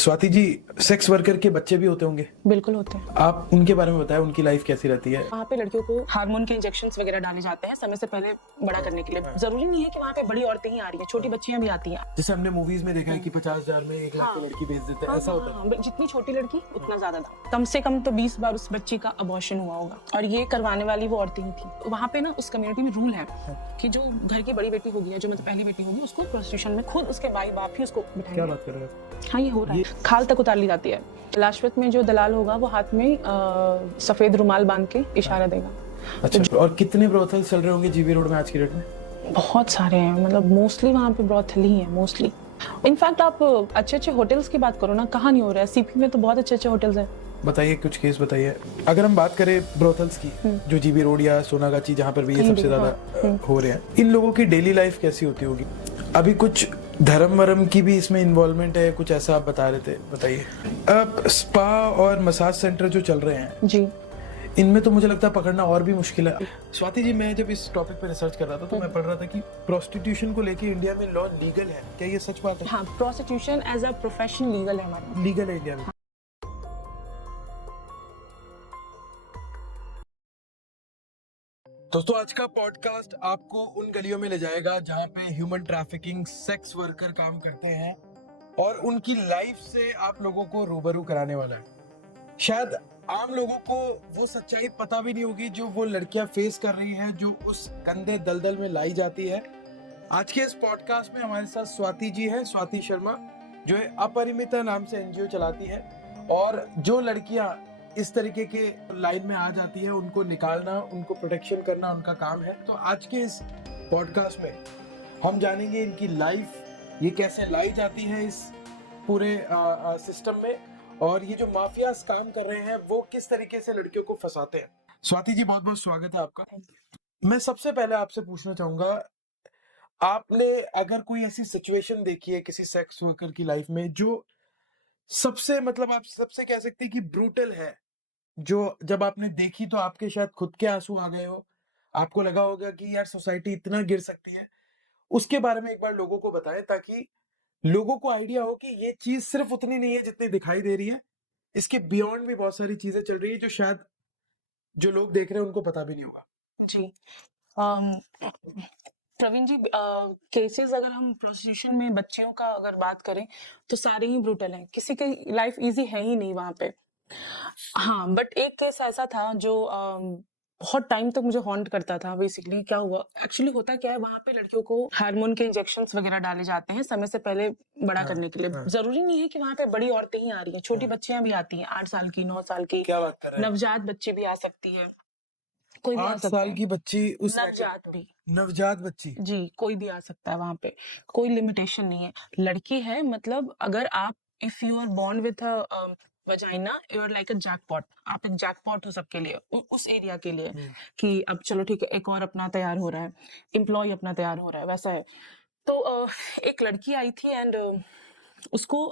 Swati ji, sex worker के बच्चे भी होते होंगे, बिल्कुल होते हैं। आप उनके बारे में बताएं, उनकी लाइफ कैसी रहती है? वहाँ पे लड़कियों को हार्मोन के इंजेक्शंस वगैरह डाले जाते हैं समय से पहले बड़ा करने के लिए। जरूरी नहीं है कि वहाँ पे बड़ी औरतें ही आ रही हैं, छोटी बच्चियां भी आती हैं। जैसे हमने मूवीज में देखा है कि 50,000 में 1 लाख की लड़की भेज देते हैं, ऐसा होता है? जितनी छोटी लड़की उतना ज्यादा दाम। कम से कम तो 20 बार उस बच्ची का अबॉर्शन हुआ होगा, और ये करवाने वाली वो औरतें ही थी। वहाँ पे ना उस कम्युनिटी में रूल है कि जो घर की बड़ी बेटी होगी या जो मतलब पहली बेटी होगी, उसको प्रोस्टिट्यूशन में खुद उसके भाई बाप ही उसको क्या बिठाएंगे। बात कर रहे हैं? हाँ, ये हो रहा है। खाल तक उतार ली जाती है। लाशवत में जो दलाल होगा वो हाथ में सफेद रुमाल बांध के इशारा देगा। अच्छा, और कितने ब्रोथल चल रहे होंगे जीबी रोड में आज की डेट में? बहुत सारे हैं, मतलब मोस्टली वहाँ पे ब्रॉथल ही है मोस्टली। इनफैक्ट आप अच्छे अच्छे होटल्स की बात करो ना, कहाँ नहीं हो रहा है। सीपी में तो बहुत अच्छे अच्छे होटल्स हैं। बताइए, कुछ केस बताइए। अगर हम बात करें ब्रोथल्स की, जो जीबी रोड या सोनागाची जहाँ पर भी ये सबसे ज्यादा हो रहे हैं, इन लोगों की डेली लाइफ कैसी होती होगी? अभी कुछ धर्म वरम की भी इसमें इन्वॉल्वमेंट है, कुछ ऐसा आप बता रहे थे, बताइए। अब स्पा और मसाज सेंटर जो चल रहे हैं जी, इनमें तो मुझे लगता है पकड़ना और भी मुश्किल है। स्वाति जी, मैं जब इस टॉपिक पे रिसर्च कर रहा था तो मैं पढ़ रहा था कि प्रोस्टिट्यूशन को लेके इंडिया में लॉ लीगल है, क्या ये सच बात है? हाँ, prostitution as a profession legal है हमारे। लीगल है इंडिया में। दोस्तों, आज का पॉडकास्ट आपको उन गलियों में ले जाएगा जहां पे ह्यूमन ट्रैफिकिंग सेक्स वर्कर काम करते हैं, और उनकी लाइफ से आप लोगों को रूबरू कराने वाला है। शायद आम लोगों को वो सच्चाई पता भी नहीं होगी जो वो लड़कियां फेस कर रही हैं, जो उस गंदे दलदल में लाई जाती है। आज के इस पॉडकास्ट में हमारे साथ स्वाति जी है, स्वाति शर्मा, जो है अपरिमिता नाम से एनजीओ चलाती है, और जो लड़कियां इस तरीके के लाइन में आ जाती है उनको निकालना, उनको प्रोटेक्शन करना उनका काम है। तो आज के इस पॉडकास्ट में हम जानेंगे इनकी लाइफ, ये कैसे लाई जाती है इस पूरे सिस्टम में, और ये जो माफियाज काम कर रहे हैं वो किस तरीके से लड़कियों को फंसाते हैं। स्वाति जी, बहुत बहुत स्वागत है आपका। मैं सबसे पहले आपसे पूछना चाहूंगा, आपने अगर कोई ऐसी सिचुएशन देखी है किसी सेक्स वर्कर की लाइफ में जो सबसे, मतलब आप सबसे कह सकते हैं कि ब्रूटल है, जो जब आपने देखी तो आपके शायद खुद के आंसू आ गए हो, आपको लगा होगा कि यार सोसाइटी इतना गिर सकती है, उसके बारे में एक बार लोगों को बताएं ताकि लोगों को आइडिया हो कि ये चीज सिर्फ उतनी नहीं है जितनी दिखाई दे रही है, इसके बियॉन्ड भी बहुत सारी चीजें चल रही है जो शायद जो लोग देख रहे हैं उनको पता भी नहीं होगा। जी, प्रवीण जी, केसेस अगर हम प्रोस्टिट्यूशन में बच्चियों का अगर बात करें तो सारे ही ब्रूटल हैं। किसी की लाइफ इजी है ही नहीं वहाँ पे। हाँ, बट एक केस ऐसा था जो बहुत टाइम तक मुझे हॉन्ट करता था। बेसिकली क्या हुआ, एक्चुअली होता क्या है, वहाँ पे लड़कियों को हार्मोन के इंजेक्शंस वगैरह डाले जाते हैं समय से पहले बड़ा करने के लिए। जरूरी नहीं है कि वहाँ पे बड़ी औरतें ही आ रही हैं, छोटी बच्चियां भी आती हैं, 8 साल की, 9 साल की, क्या बात कर रहे हैं? नवजात बच्ची भी आ सकती है, कोई भी आ 8 सकता साल है। की बच्ची, उस नवजात भी, नवजात बच्ची? जी, कोई भी आ सकता है वहां पे, कोई लिमिटेशन नहीं है। लड़की है, मतलब अगर आप, if you are born with a vagina, you are like a jackpot. आप एक जैकपॉट हो सबके लिए, उस एरिया के लिए, कि अब चलो ठीक है, एक और अपना तैयार हो रहा है, एम्प्लॉय अपना तैयार हो रहा है, वैसा है। तो एक लड़की आई थी एंड उसको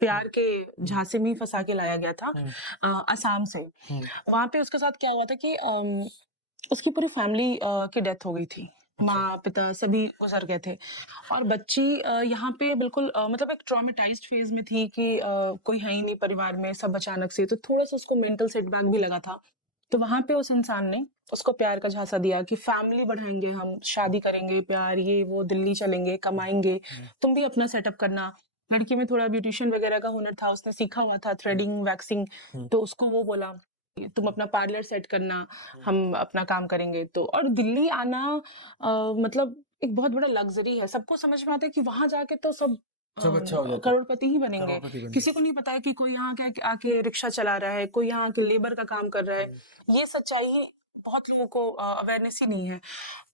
प्यार के झांसे में फंसा के लाया गया था, असम से। वहां पे उसके साथ क्या हुआ था कि उसकी पूरी फैमिली की डेथ हो गई थी। माँ पिता सभी गुजर गए थे, और बच्ची यहाँ पे बिल्कुल मतलब एक ट्रॉमेटाइज्ड फेज में थी कि कोई है ही नहीं परिवार में, सब अचानक से, तो थोड़ा सा उसको मेंटल सेटबैक भी लगा था। तो वहां पे उस इंसान ने उसको प्यार का झांसा दिया कि फैमिली बढ़ाएंगे, हम शादी करेंगे, प्यार ये वो, दिल्ली चलेंगे, कमाएंगे, तुम भी अपना सेटअप करना। लड़की में थोड़ा ब्यूटिशियन वगैरह का हुनर था, उसने सीखा हुआ था, थ्रेडिंग, वैक्सिंग। तो उसको वो बोला तुम अपना पार्लर सेट करना, हम अपना काम करेंगे। तो और दिल्ली आना मतलब एक बहुत बड़ा लग्जरी है। सबको समझ में आता है कि वहां जाके तो सब अच्छा हो जाता है, करोड़पति ही बनेंगे। करोड़पति बनेंगे। किसी को नहीं पता है कि कोई यहाँ आके रिक्शा चला रहा है, कोई यहाँ आके लेबर का काम कर रहा है। ये सच्चाई बहुत लोगों को अवेयरनेस ही नहीं है।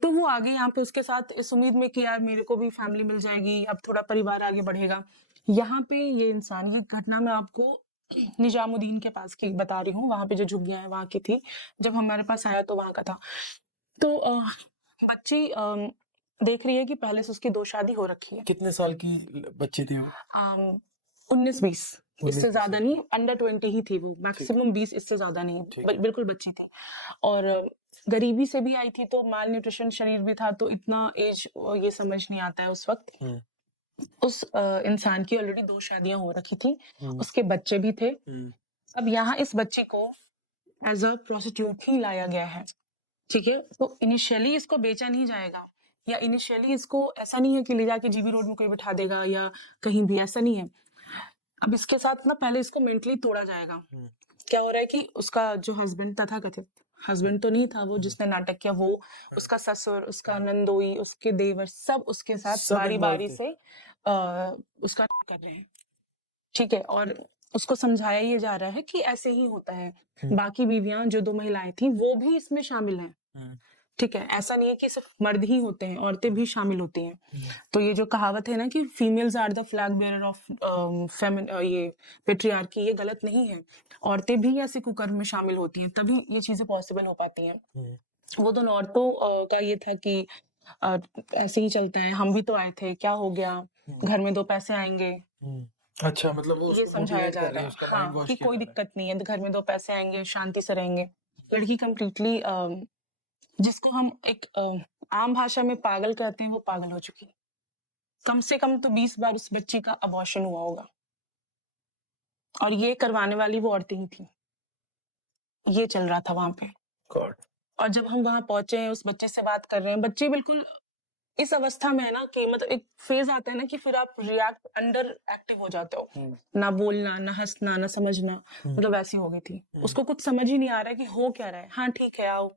तो वो आगे यहाँ पे उसके साथ इस उम्मीद में कि यार मेरे को भी फैमिली मिल जाएगी, अब थोड़ा परिवार आगे बढ़ेगा। यहाँ पे ये इंसान, ये घटना मैं आपको निजामुद्दीन के पास की बता रही हूँ, वहां पे जो झुग्गियां है वहां की थी। जब हमारे पास आया तो वहां का था। तो बच्ची देख रही है कि पहले से उसकी 2 शादी हो रखी है। कितने साल की बच्ची थी वो? 19-20, इससे 19-20 ज्यादा नहीं, अंडर 20 ही थी वो, मैक्सिमम 20, इससे ज्यादा नहीं, बिल्कुल बच्ची थी। और गरीबी से भी आई थी, तो माल न्यूट्रिशन शरीर भी था, तो इतना एज ये समझ नहीं आता है उस वक्त। उस इंसान की ऑलरेडी 2 शादियाँ हो रखी थी, हम्म, उसके बच्चे भी थे। हम्म, अब यहाँ इस बच्ची को एज़ अ प्रोस्टिट्यूट ही लाया गया है, ठीक है? तो इनिशियली इसको बेचा नहीं जाएगा या इनिशियली इसको ऐसा नहीं है कि ले जाके जीबी रोड में कोई बिठा देगा या कहीं भी, ऐसा नहीं है। अब इसके साथ ना पहले इसको मेंटली तोड़ा जाएगा। हम्म, क्या हो रहा है कि उसका जो हस्बैंड, तथाकथित हस्बैंड तो नहीं था वो जिसने नाटक किया, वो, उसका ससुर, उसका नंदोई, उसके देवर, सब उसके साथ सब बारी इन्वॉल्व बारी थे। से उसका कर रहे हैं, ठीक है? और उसको समझाया ये जा रहा है कि ऐसे ही होता है। हम्म, बाकी बीवियां जो 2 महिलाएं थी वो भी इसमें शामिल हैं, हम्म, ठीक है? ऐसा नहीं है कि सिर्फ मर्द ही होते हैं, औरतें भी शामिल होती हैं। हम्म, तो ये जो कहावत है ना कि females are the flag bearer of ये पेट्रियार्की, ये गलत नहीं है। औरतें भी ऐसे कुकर्म में शामिल होती हैं, तभी ये चीजें पॉसिबल हो पाती हैं। हम्म, वो दोनों औरतों का ये था कि अ, ऐसे ही चलता है, हम भी तो आए थे, क्या हो गया, हम्म, घर में 2 पैसे आएंगे, हम्म। अच्छा, मतलब वो ये उसको समझाया मोटिवेट जा कर रहे रहा हैं, है, उसका माइंड हाँ, वॉश कि किया कोई जा रहा है। दिक्कत नहीं है, घर में 2 पैसे आएंगे, शांति से रहेंगे। लड़की कंप्लीटली, जिसको हम एक आम भाषा में पागल कहते हैं, वो पागल हो चुकी है। कम से कम तो 20 बार उस बच्ची का अबॉर्शन हुआ होगा और ये करवाने वाली वो औरतें ही थी। ये चल रहा था वहां पे। गॉड। और जब हम वहां पहुंचे हैं, उस बच्चे से बात कर रहे हैं, बच्चे बिल्कुल इस अवस्था में है ना कि मतलब एक फेज आता है ना कि फिर आप रिएक्ट अंडर एक्टिव हो जाते हो, हम्म, ना बोलना, ना हंसना, ना समझना, हम्म, मतलब ऐसी हो गई थी। हम्म, उसको कुछ समझ ही नहीं आ रहा है कि हो क्या रहा है। हाँ ठीक है, आओ।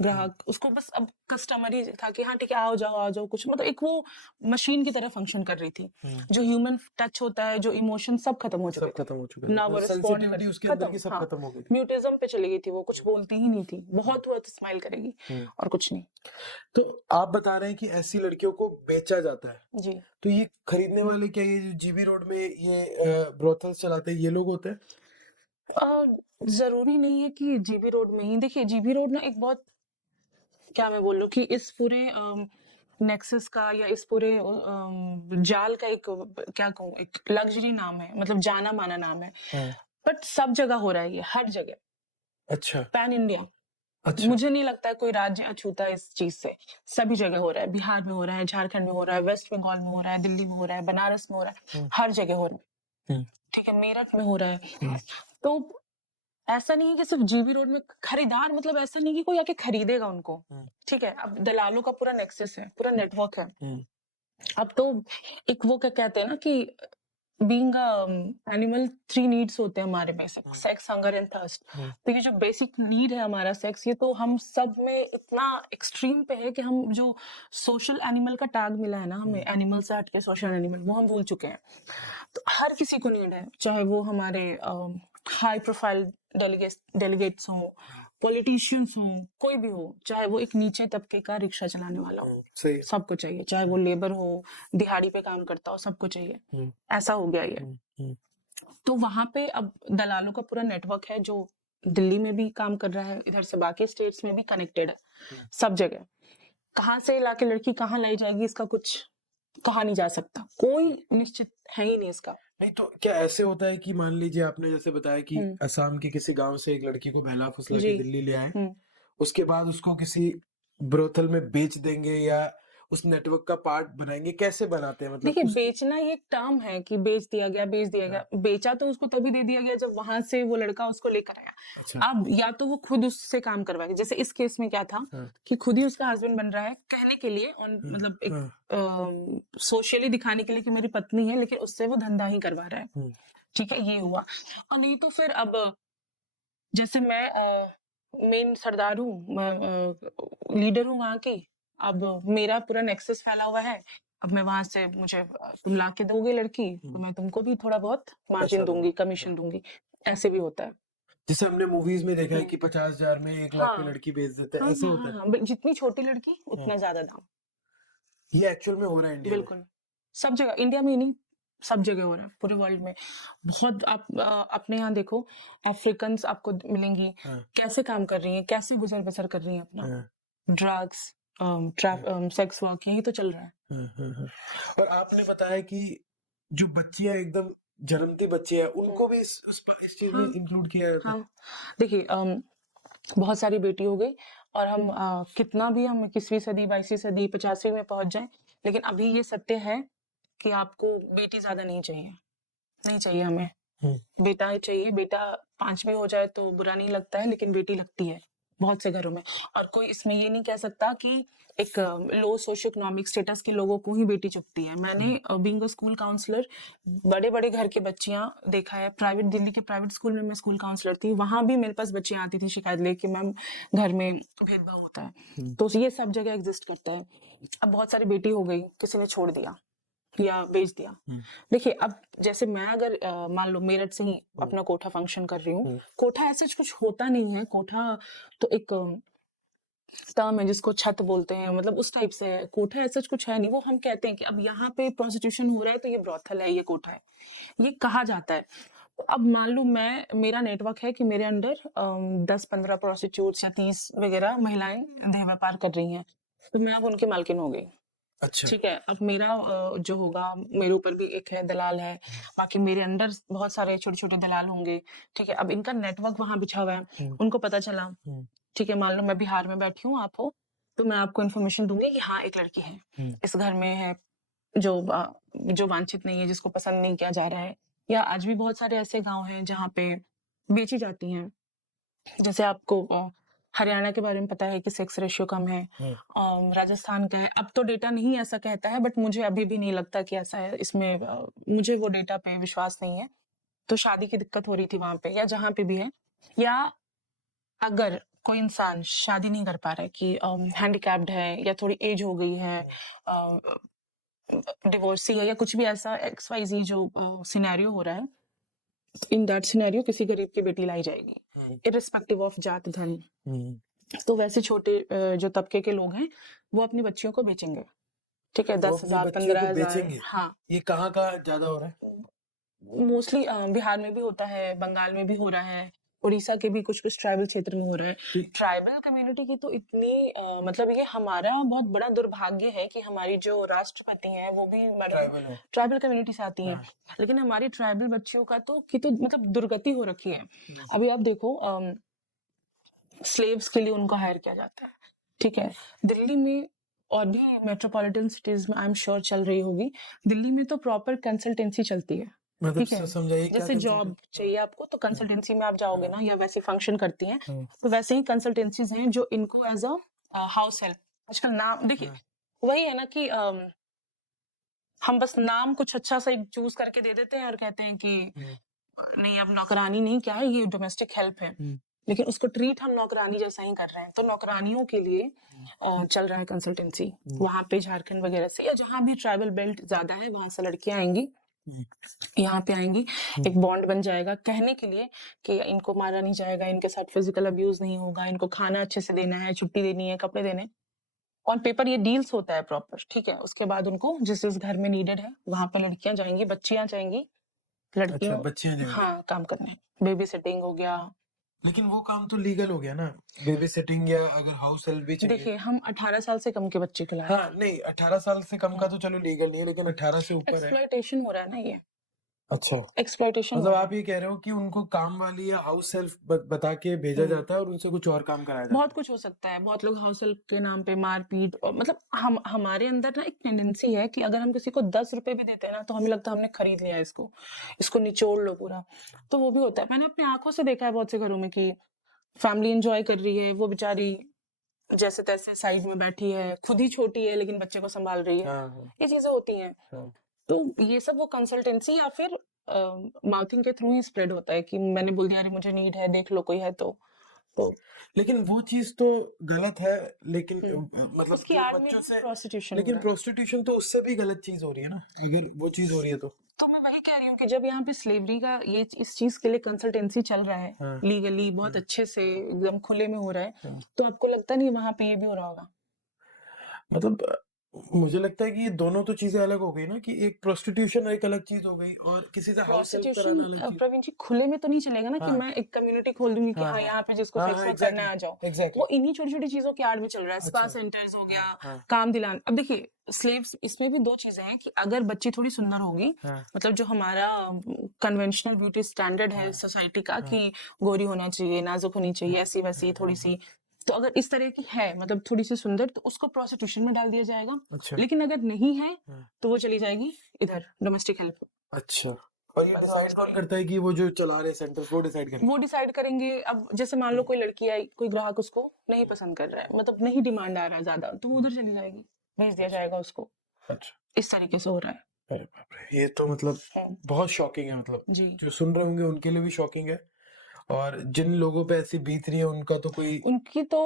हम्म, ग्राहक उसको बस अब कस्टमर ही था कि हाँ ठीक है, आओ जाओ, कुछ मतलब एक वो मशीन की तरह फंक्शन कर रही थी। हम्म। जो ह्यूमन टच होता है, जो इमोशन, सब खत्म हो चुके सब थे। खत्म हो चुका ना था, वो रिस्पॉन्ड कर, सेंसिटिविटी उसके अंदर की खत्म, सब हाँ। खत्म हो गई थी। म्यूटिज्म पे चली गई थी, वो कुछ बोलती ही नहीं थी, बहुत हुआ तो स्माइल करेगी हम्म। और कुछ नहीं। तो आप बता रहे हैं कि ऐसी लड़कियों को बेचा जाता है, जी। तो ये खरीदने वाले क्या ये जो जीबी रोड में ये ब्रोथल्स चलाते हैं ये लोग होते हैं? जरूरी नहीं है कि जीबी रोड में ही। देखिए जीबी रोड ना एक बहुत, क्या मैं बोलूं कि इस पूरे नेक्सस का या इस पूरे जाल का एक, क्या कहूँ, एक लग्जरी नाम है, मतलब जाना माना नाम है। हाँ। बट सब जगह हो रहा है ये, हर जगह, अच्छा। Pan India. अच्छा। मुझे नहीं लगता है कोई राज्य अछूता है इस चीज से। सभी जगह हो रहा है, बिहार में हो रहा है, झारखंड में हो रहा है, वेस्ट बंगाल में हो रहा है, दिल्ली में हो रहा है, बनारस में हो रहा है, हम्म, हर जगह हो रहा है, हम्म, ठीक है? मेरठ में हो रहा है। हम्म, तो ऐसा नहीं है कि सिर्फ जीबी रोड में खरीदार, मतलब ऐसा नहीं कि कोई आके खरीदेगा उनको, हम्म, ठीक है? अब दलालों का पूरा नेक्सस है, पूरा नेटवर्क है। हम्म, अब तो एक वो क्या कहते हैं ना कि बीइंग एनिमल, 3 नीड्स होते हैं हमारे में, हम्म, सेक्स, हंगर एंड थर्स्ट। हम्म, तो ये जो बेसिक नीड है हमारा सेक्स, ये तो हम सब में इतना एक्सट्रीम पे है कि हम जो सोशल एनिमल का टैग मिला है ना हमें, एनिमल से हटके सोशल एनिमल, वो हम भूल चुके हैं। तो हर किसी को नीड है, चाहे वो हमारे हाई प्रोफाइल डेलीगेट्स हों, पॉलिटिशियंस हों, कोई भी हो, चाहे वो एक नीचे तबके का रिक्शा चलाने वाला हो, सही है। सबको चाहिए। चाहे वो लेबर हो, दिहाड़ी पे काम करता हो, सबको चाहिए। हम्म, ऐसा हो गया ये। हम्म, हम्म, तो वहां पे अब दलालों का पूरा नेटवर्क है जो दिल्ली में भी काम कर रहा है, इधर से बाकी स्टेट्स में भी कनेक्टेड है, हम्म। सब जगह। कहाँ से लाके लड़की कहाँ लाई जाएगी, इसका कुछ कहा नहीं जा सकता, कोई निश्चित है ही नहीं इसका। नहीं तो क्या ऐसे होता है कि मान लीजिए आपने जैसे बताया कि हम्म। असम के किसी गांव से एक लड़की को बहला फुसला के जी। दिल्ली ले आए, हम्म। उसके बाद उसको किसी ब्रोथल में बेच देंगे या उस नेटवर्क का पार्ट बनाएंगे, कैसे बनाते हैं मतलब देखिए उसकी? बेचना ये एक टर्म है कि बेच दिया गया, बेच दिया हाँ, गया। बेचा तो उसको तभी दे दिया गया जब वहां से वो लड़का उसको लेकर आया। अच्छा। अब या तो वो खुद उससे काम करवाएगा, जैसे इस केस में क्या था हाँ, कि खुद ही उसका हस्बैंड बन रहा है कहने के लिए, और मतलब एक हाँ, सोशली दिखाने के लिए कि मेरी पत्नी है, लेकिन उससे वो धंधा ही करवा रहा है, हम्म, ठीक है? ये हुआ। और नहीं तो फिर अब जैसे मैं मेन सरदार हूँ, मैं लीडर हूँ वहां की। अब मेरा पूरा नेक्सस फैला हुआ है। अब मैं वहां से, मुझे तुम ला के दोगे लड़की तो मैं तुमको भी थोड़ा बहुत मार्जिन पैसा दूंगी, दूंगा। कमीशन दूंगी। ऐसे भी होता है। जैसे हमने मूवीज में देखा है हम्म। कि 50,000 में 1 लाख में हाँ लड़की बेच देते हैं, हाँ ऐसे हाँ होता हाँ है? हाँ, जितनी छोटी लड़की हाँ। उतना ज्यादा दाम। ये एक्चुअल में हो रहा है इंडिया में? बिल्कुल, सब जगह, इंडिया में ही नहीं, सब जगह हो रहा है, पूरे वर्ल्ड में। बहुत आप अपने यहाँ देखो, अफ्रीकन आपको मिलेंगी, हाँ, कैसे काम कर रही हैं, कैसे गुजर बसर कर रही हैं अपना। हाँ, ड्रग्स, सेक्स वर्क, यही तो चल रहा है। हाँ, हाँ, हाँ। और आपने बताया कि जो बच्चियां एकदम जन्मती बच्चे हैं उनको भी इस चीज में हाँ इंक्लूड किया जाता है? हाँ। देखिए बहुत सारी बेटी हो गई, और हम कितना भी हम 21वीं सदी, 22वीं सदी, 50वीं में पहुंच जाएं, लेकिन अभी ये सत्य है कि आपको बेटी ज्यादा नहीं चाहिए, नहीं चाहिए हमें, हम्म। बेटा ही चाहिए। बेटा 5 भी हो जाए तो बुरा नहीं लगता है, लेकिन बेटी लगती है बहुत से घरों में। और कोई इसमें ये नहीं कह सकता कि एक लो सोशियो इकोनॉमिक स्टेटस के लोगों को ही बेटी चुभती है। मैंने बीइंग अ स्कूल काउंसलर बड़े बड़े घर की बच्चियां देखा है। प्राइवेट, दिल्ली के प्राइवेट स्कूल में मैं स्कूल काउंसलर थी, वहां भी मेरे पास बच्चियां आती थी शिकायत लेके, मैम घर में भेदभाव होता है। तो ये सब जगह एग्जिस्ट करता है। अब बहुत सारी बेटी हो गई, किसी ने छोड़ दिया या बेच दिया। देखिए, अब जैसे मैं अगर मान लो मेरठ से ही अपना कोठा फंक्शन कर रही हूँ, कोठा ऐसे कुछ होता नहीं है। कोठा तो एक टर्म है जिसको छत बोलते हैं, मतलब उस टाइप से है। कोठा ऐसा कुछ है नहीं। वो हम कहते हैं कि अब यहाँ पे प्रोस्टिट्यूशन हो रहा है तो ये ब्रॉथल है, ये कोठा है, ये कहा जाता है। तो अब मान लो मेरा नेटवर्क है कि मेरे अंडर 10-15 प्रोस्टिट्यूट्स या 30 वगैरह महिलाएं देह व्यापार कर रही हैं, तो मैं अब उनकी मालकिन हो गई। अच्छा। ठीक है, अब मेरा जो होगा, मेरे ऊपर भी एक है दलाल है, बाकी मेरे अंडर बहुत सारे छोटे छोटे दलाल होंगे। ठीक है, अब इनका नेटवर्क वहां बिछा हुआ है, उनको पता चला। ठीक है, मान लो मैं बिहार में बैठी हूँ, आप हो, तो मैं आपको इन्फॉर्मेशन दूंगी कि हाँ एक लड़की है इस घर में है जो वांछित नहीं है, जिसको पसंद नहीं किया जा रहा है। या आज भी बहुत सारे ऐसे गांव हैं जहाँ पे बेची जाती हैं। जैसे आपको हरियाणा के बारे में पता है कि सेक्स रेशियो कम है, राजस्थान का है। अब तो डेटा नहीं ऐसा कहता है, बट मुझे अभी भी नहीं लगता कि ऐसा है। इसमें मुझे वो डेटा पे विश्वास नहीं है। तो शादी की दिक्कत हो रही थी वहां पे या जहाँ पे भी है, या अगर कोई इंसान शादी नहीं कर पा रहा है कि हैंडीकैप्ड है या थोड़ी एज हो गई है, डिवोर्सी है या कुछ भी ऐसा XYZ जो सिनेरियो हो रहा है, इन दैट सिनेरियो किसी गरीब की बेटी लाई जाएगी, इररिस्पेक्टिव ऑफ जात धर्म। तो वैसे छोटे जो तबके के लोग हैं वो अपनी बच्चियों को बेचेंगे। ठीक है, वो 10,000 अपनी बच्चियों को 15,000। बेचेंगे? हाँ, ये कहाँ ज्यादा हो रहा है? मोस्टली बिहार में भी होता है, बंगाल में भी हो रहा है, उड़ीसा के भी कुछ कुछ ट्राइबल क्षेत्र में हो रहा है। ट्राइबल कम्युनिटी की तो इतनी मतलब ये हमारा बहुत बड़ा दुर्भाग्य है कि हमारी जो राष्ट्रपति हैं वो भी ट्राइबल कम्युनिटी से आती हैं। लेकिन हमारी ट्राइबल बच्चियों का तो मतलब दुर्गति हो रखी है। अभी आप देखो, स्लेव्स के लिए उनको हायर किया जाता है। ठीक है, दिल्ली में और भी मेट्रोपॉलिटन सिटीज में आई एम श्योर चल रही होगी। दिल्ली में तो प्रॉपर कंसल्टेंसी चलती है। मतलब ठीक है, समझाइए क्या जैसे जॉब चाहिए आपको तो कंसल्टेंसी में आप जाओगे ना, या वैसे फंक्शन करती हैं, तो वैसे ही कंसल्टेंसीज हैं जो इनको एज अ हाउस हेल्प, आजकल नाम देखिए वही है ना कि हम बस नाम कुछ अच्छा सा चूज करके दे देते हैं और कहते हैं कि नहीं, अब नौकरानी नहीं, क्या है, ये डोमेस्टिक हेल्प है। लेकिन उसको ट्रीट हम नौकरानी जैसा ही कर रहे हैं। तो नौकरानियों के लिए चल रहा है कंसल्टेंसी वहां पे, झारखंड वगैरह से, या जहां भी ट्राइबल बेल्ट ज्यादा है वहां से लड़कियां आएंगी, यहाँ पे आएंगी। एक बॉन्ड बन जाएगा कहने के लिए कि इनको मारा नहीं जाएगा, इनके साथ फिजिकल अब्यूज नहीं होगा, इनको खाना अच्छे से देना है, छुट्टी देनी है, कपड़े देने। ऑन पेपर ये डील्स होता है प्रॉपर। ठीक है, उसके बाद उनको जिस जिस घर में नीडेड है वहां पे लड़कियां जाएंगी, बच्चियां जाएंगी, लड़कियों बच्चियां जाएंगी। हाँ, काम करने, बेबी सिटिंग हो गया। लेकिन वो काम तो लीगल हो गया ना, बेबी सिटिंग या अगर हाउस हेल्प भी चाहिए। देखिए, हम 18 साल से कम के बच्चे को ला रहे हैं। हाँ नहीं, 18 साल से कम का तो चलो लीगल नहीं है, लेकिन 18 से ऊपर है। एक्सप्लॉयटेशन हो रहा है ना ये। अच्छा, एक्सप्लॉयटेशन मतलब आप ये कह रहे हो कि उनको काम वाली या हाउस हेल्प बता के भेजा जाता है और उनसे कुछ और काम कराया जाता है। बहुत कुछ हो सकता है। बहुत लोग हाउस हेल्प के नाम पे मारपीट, और मतलब हमारे अंदर ना एक टेंडेंसी है कि अगर हम किसी को 10 रुपए भी देते हैं ना, तो हमें लगता है हमने खरीद लिया इसको निचोड़ लो पूरा। तो वो भी होता है। मैंने अपनी आंखों से देखा है बहुत से घरों में कि फैमिली एंजॉय कर रही है, वो बेचारी जैसे तैसे साइड में बैठी है, खुद ही छोटी है लेकिन बच्चे को संभाल रही है। ये चीजें होती हैं। तो ये सब वो कंसल्टेंसी या फिर माउथिंग के थ्रू ही स्प्रेड होता है कि मैंने बोल दिया, अरे मुझे नीड है, देख लो कोई है तो। लेकिन वो चीज तो गलत है, लेकिन मतलब उसकी जो आड़ में बच्चों भी से प्रोस्टिट्यूशन लेकिन प्रोस्टिट्यूशन तो उससे भी गलत चीज हो रही है ना, अगर वो चीज हो रही है तो मैं वही कह रही हूँ कि जब यहाँ पे स्लेवरी का ये इस चीज के लिए कंसल्टेंसी चल रहा है लीगली, बहुत अच्छे से एकदम खुले में हो रहा है, तो आपको लगता नहीं वहां पे ये भी हो रहा होगा? मतलब मुझे लगता है कि ये दोनों तो चीजें अलग हो गई ना, कि एक प्रोस्टिट्यूशन एक अलग चीज हो गई और किसी से हाउस हेल्प कराना अलग चीज। प्रवीण जी, खुले में तो नहीं चलेगा ना कि मैं एक कम्युनिटी खोल दूंगी कि हाँ यहाँ पे जिसको सेक्स वर्क करना है आ जाओ। वो इन्हीं छोटी छोटी चीजों की आड़ में चल रहा है। स्पा सेंटर्स हो गया, काम दिलाना। अब देखिए, स्लेव्स, इसमें भी दो चीजें हैं कि अगर बच्ची थोड़ी सुंदर होगी, मतलब जो हमारा कन्वेंशनल ब्यूटी स्टैंडर्ड है सोसाइटी का कि गोरी होना चाहिए, नाजुक होनी चाहिए, ऐसी वैसी थोड़ी सी, तो अगर इस तरह की है मतलब थोड़ी सी सुंदर तो उसको प्रोस्टिट्यूशन में डाल दिया जाएगा। अच्छा। लेकिन अगर नहीं है हाँ। तो वो चली जाएगी इधर डोमेस्टिक हेल्प। अच्छा, और ये डिसाइड कौन करता है कि वो जो चला रहे सेंटर्स वो डिसाइड करेंगे? वो डिसाइड करेंगे। अब जैसे मान लो कोई लड़की आई, कोई ग्राहक उसको नहीं पसंद कर रहा है, मतलब नहीं डिमांड आ रहा है ज्यादा, तो वो उधर चली जाएगी, भेज दिया जाएगा उसको। अच्छा। इस तरीके से हो रहा है। अरे बाप रे, ये तो मतलब हाँ, बहुत शॉकिंग है। मतलब जी। जो सुन रहे होंगे उनके लिए भी शॉकिंग है, और जिन लोगों पे ऐसी बीत रही है उनका तो कोई उनकी तो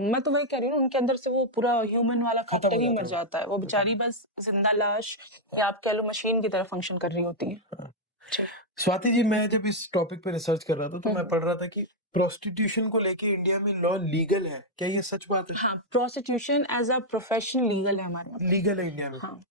मैं तो वही कह रही हूँ, उनके अंदर से वो पूरा ह्यूमन वाला खत्म फैक्टर हो ही जाता मर है। जाता है। वो बेचारी बस जिंदा लाश या आप कह लो मशीन की तरह फंक्शन कर रही होती है। हाँ। जी। स्वाति जी, मैं जब इस टॉपिक पे रिसर्च कर रहा था तो मैं हम्म। पढ़ रहा था कि प्रोस्टिट्यूशन को लेके इंडिया में लॉ लीगल है, क्या ये सच बात है? हाँ, prostitution as a profession legal है हमारे यहाँ पे। लीगल है इंडिया में? हाँ।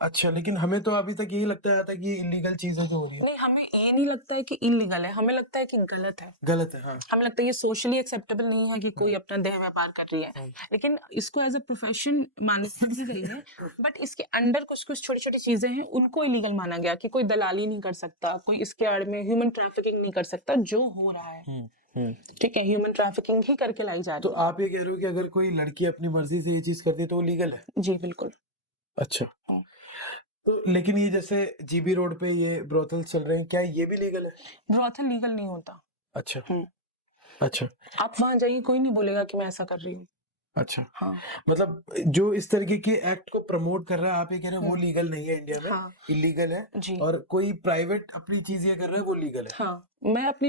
अच्छा, लेकिन हमें तो अभी तक यही लगता था कि ये इलीगल चीजें जो हो रही है। नहीं, हमें ये नहीं लगता है कि इलीगल है, हमें लगता है कि गलत है। गलत है, हाँ। हमें लगता है ये सोशली एक्सेप्टेबल नहीं है कि कोई अपना देह व्यापार कर रही है। हाँ। लेकिन इसको एज अ प्रोफेशन मान्यता दी गई है, बट इसके अंडर कुछ कुछ छोटी छोटी चीजें हैं, उनको इलीगल माना गया कि कोई दलाली नहीं कर सकता, कोई इसके आड़ में ह्यूमन ट्रैफिकिंग नहीं कर सकता, जो हो रहा है। हम्म। ठीक है, ह्यूमन ट्रैफिकिंग ही करके लाई जा तो रही आप ये कह रहे हो कि अगर कोई लड़की अपनी मर्जी से ये चीज करती है तो वो लीगल है? है। जी बिल्कुल। अच्छा। हाँ। तो लेकिन ये जैसे जीबी रोड पे ये ब्रोथल चल रहे हैं, क्या ये भी लीगल है? ब्रॉथल लीगल नहीं होता। अच्छा। हम्म। अच्छा। आप वहां जाइए, कोई नहीं बोलेगा कि मैं ऐसा कर रही हूँ। अच्छा, हाँ। मतलब जो इस तरीके के एक्ट को प्रमोट कर रहा है, आप ये कह रहे हैं वो हम्म। लीगल नहीं है इंडिया में, हाँ। इलीगल है। जी। और कोई प्राइवेट अपनी चीज ये कर रहा है वो लीगल है? हाँ, मैं अपनी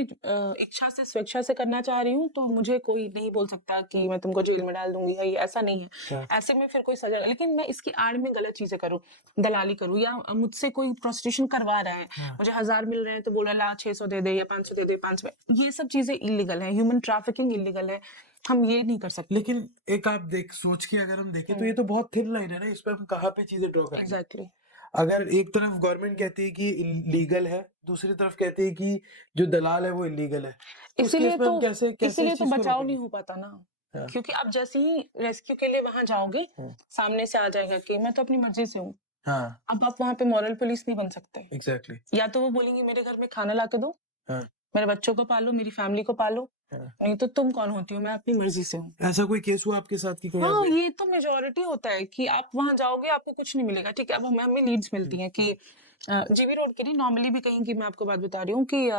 इच्छा से स्वेच्छा से करना चाह रही हूँ, तो मुझे कोई नहीं बोल सकता कि मैं तुमको जेल में डाल दूंगी, या ये ऐसा नहीं है। हाँ। ऐसे में फिर कोई सजा, लेकिन मैं इसकी आड़ में गलत चीजें करूँ, दलाली करूँ, या मुझसे कोई प्रोस्टिट्यूशन करवा रहा है, हाँ। मुझे 1000 मिल रहे हैं तो बोला ला 600 दे दे या 500 दे दे, 500, ये सब चीजें इलीगल है। ह्यूमन ट्रैफिकिंग इलीगल है, हम ये नहीं कर सकते। लेकिन एक आप देख सोच के अगर हम देखें तो ये तो बहुत थिन लाइन है ना, इस पे हम कहाँ पे चीजें ड्रॉ करेंगे? एग्जैक्टली। अगर एक तरफ गवर्नमेंट कहती है कि लीगल है, दूसरी तरफ कहती है कि जो दलाल है वो इलीगल है, तो उस इसीलिए केस में तो हम कैसे कैसे इसीलिए इस तो चीज को बचाव रोकेंगे? नहीं हो पाता ना। हाँ। क्योंकि आप जैसे ही रेस्क्यू के लिए वहां जाओगे, हाँ। सामने से आ जाएगा कि मैं तो अपनी मर्जी से हूँ। हाँ। अब आप वहां पे मॉरल पुलिस नहीं बन सकते। एग्जैक्टली। या तो वो बोलेंगे मेरे घर में खाना ला के दो, हाँ। मेरे बच्चों को पालो, मेरी फैमिली को पालो, हाँ। नहीं तो तुम कौन होती हो, मैं अपनी मर्जी से हूँ। ऐसा कोई केस हुआ आपके साथ कि कोई हाँ, आपने? ये तो मेजोरिटी होता है कि आप वहां जाओगे आपको कुछ नहीं मिलेगा। ठीक है, अब हमें लीड्स मिलती हैं कि जीबी रोड के लिए नॉर्मली भी कहीं की, मैं आपको बात बता रही हूँ कि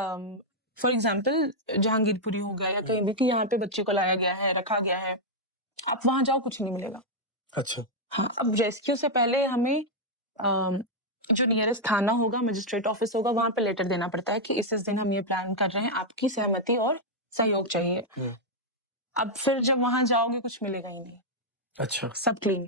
फॉर एग्जाम्पल जहांगीरपुरी हो गया या कहीं भी, कि यहाँ पे बच्चे को लाया गया है, रखा गया है, आप वहां जाओ कुछ नहीं मिलेगा। अच्छा। हाँ, अब रेस्क्यू से पहले हमें अम, जो नियरेस्ट थाना होगा, मजिस्ट्रेट ऑफिस होगा, वहां पे लेटर देना पड़ता है कि इस दिन हम ये प्लान कर रहे हैं, आपकी सहमति और सहयोग चाहिए। हाँ। अब फिर जब वहां जाओगे कुछ मिलेगा ही नहीं, अच्छा। सब क्लीन।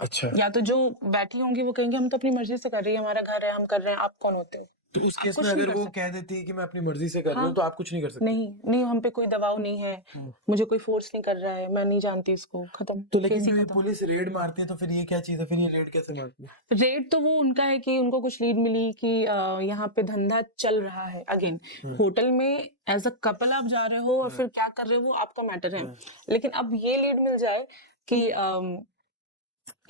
अच्छा, या तो जो बैठी होंगी वो कहेंगे हम तो अपनी मर्जी से कर रही है, हमारा घर है, हम कर रहे हैं, आप कौन होते हो? तो उस आप केस में कुछ नहीं अगर कर वो सकते। कह देती है कि मैं अपनी मर्जी से कर रही हाँ। हूँ तो आप कुछ नहीं कर सकते? नहीं नहीं, हम पे कोई दबाव नहीं है, हाँ। मुझे कोई फोर्स नहीं कर रहा है, मैं नहीं जानती इसको, खत्म, तो लेकिन केस ही जो ये खत्म। पुलिस रेड मारती है तो फिर ये क्या चीज है, फिर ये रेड कैसे मारती है? रेट तो वो उनका है कि उनको कुछ लीड मिली कि यहाँ पे धंधा चल रहा है। अगेन, हाँ। होटल में एज अ कपल आप जा रहे हो और हाँ। फिर क्या कर रहे हो वो आपका मैटर है। हाँ। लेकिन अब ये लीड मिल जाए कि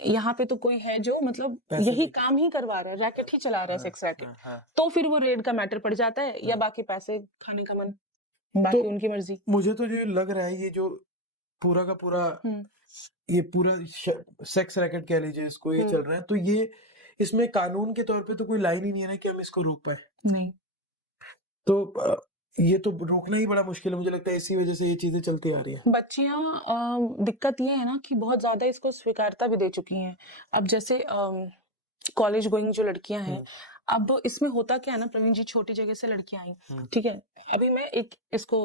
यहाँ पे तो कोई है जो मतलब पैसे यही लेके। काम ही करवा रहा है, रैकेट ही चला रहा है, हाँ। सेक्स रैकेट, हाँ। हाँ। तो फिर वो रेड का मैटर पड़ जाता है, या हाँ। बाकी पैसे खाने का मन, तो बाकी उनकी मर्जी। मुझे तो जो लग रहा है ये जो पूरा का पूरा हम्म। ये पूरा सेक्स रैकेट कह लीजिए इसको, ये चल रहा है, तो ये इसमें कानून के तौर पे तो कोई लाइन ही नहीं है ना कि हम इसको रोक पाए। नहीं, तो ये तो रोकना ही बड़ा मुश्किल है, मुझे लगता है इसी वजह से ये चीजें चलती आ रही हैं। बच्चियां दिक्कत ये है ना कि बहुत ज्यादा इसको स्वीकारता भी दे चुकी हैं। अब जैसे कॉलेज गोइंग जो लड़कियां हैं, अब इसमें होता क्या है ना प्रवीण जी, छोटी जगह से लड़कियां आई, ठीक है, अभी मैं एक इसको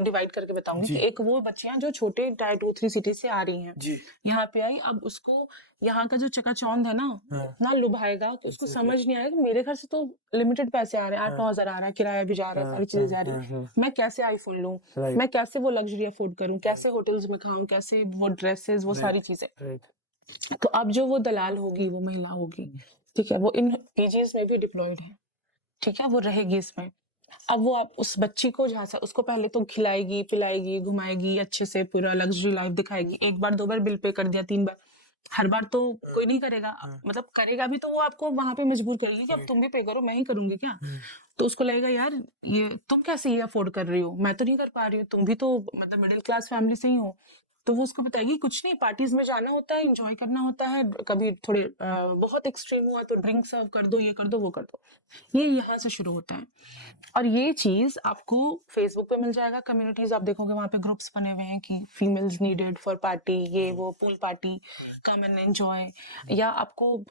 डिवाइड करके बताऊंगी जी। कि एक वो बच्चियां जो छोटे टायर 2-3 सिटी से आ रही हैं, जी। यहाँ पे आई, अब उसको यहाँ का जो चकाचौंध है ना, हाँ। ना लुभाएगा, तो उसको Exactly. समझ नहीं आएगा मेरे घर से तो लिमिटेड पैसे आ रहे हैं, 8-9 हजार आ रहा है, किराया भी जा रहा है, हाँ। सारी चीजें जा हाँ। रही हाँ। है, हाँ। मैं कैसे आईफोन लूं, राइट। मैं कैसे वो लग्जरी अफोर्ड करूं, कैसे होटल्स में खाऊं, कैसे वो ड्रेसेस, वो सारी चीजें। राइट। तो अब जो वो दलाल होगी, वो महिला होगी, ठीक है, वो इन पीजीज में भी डिप्लॉयड है, ठीक है, वो रहेगी इसमें। अब वो आप उस बच्ची को जहाँ से, उसको पहले तो खिलाएगी, पिलाएगी, घुमाएगी, अच्छे से पूरा लग्जरी लाइफ दिखाएगी, एक बार 2 बार बिल पे कर दिया, 3 बार, हर बार तो हाँ, कोई नहीं करेगा, हाँ, मतलब करेगा भी तो वो आपको वहां पे मजबूर करेगी कि अब तुम भी पे करो, मैं ही करूंगी क्या। तो उसको लगेगा यार ये तुम कैसे ये अफोर्ड कर रही हो, मैं तो नहीं कर पा रही हूँ, तुम भी तो मतलब मिडिल क्लास फैमिली से ही हो। तो वो उसको बताएगी कुछ नहीं, पार्टीज में जाना होता है, एंजॉय करना होता है, कभी थोड़े बहुत एक्सट्रीम हुआ तो ड्रिंक सर्व कर दो, ये कर दो वो कर दो। ये यहाँ से शुरू होता है। और ये चीज आपको फेसबुक पे मिल जाएगा, कम्युनिटीज आप देखोगे वहां पे ग्रुप्स बने हुए हैं कि फीमेल्स नीडेड फॉर पार्टी, ये वो pool party, come and enjoy. या आपको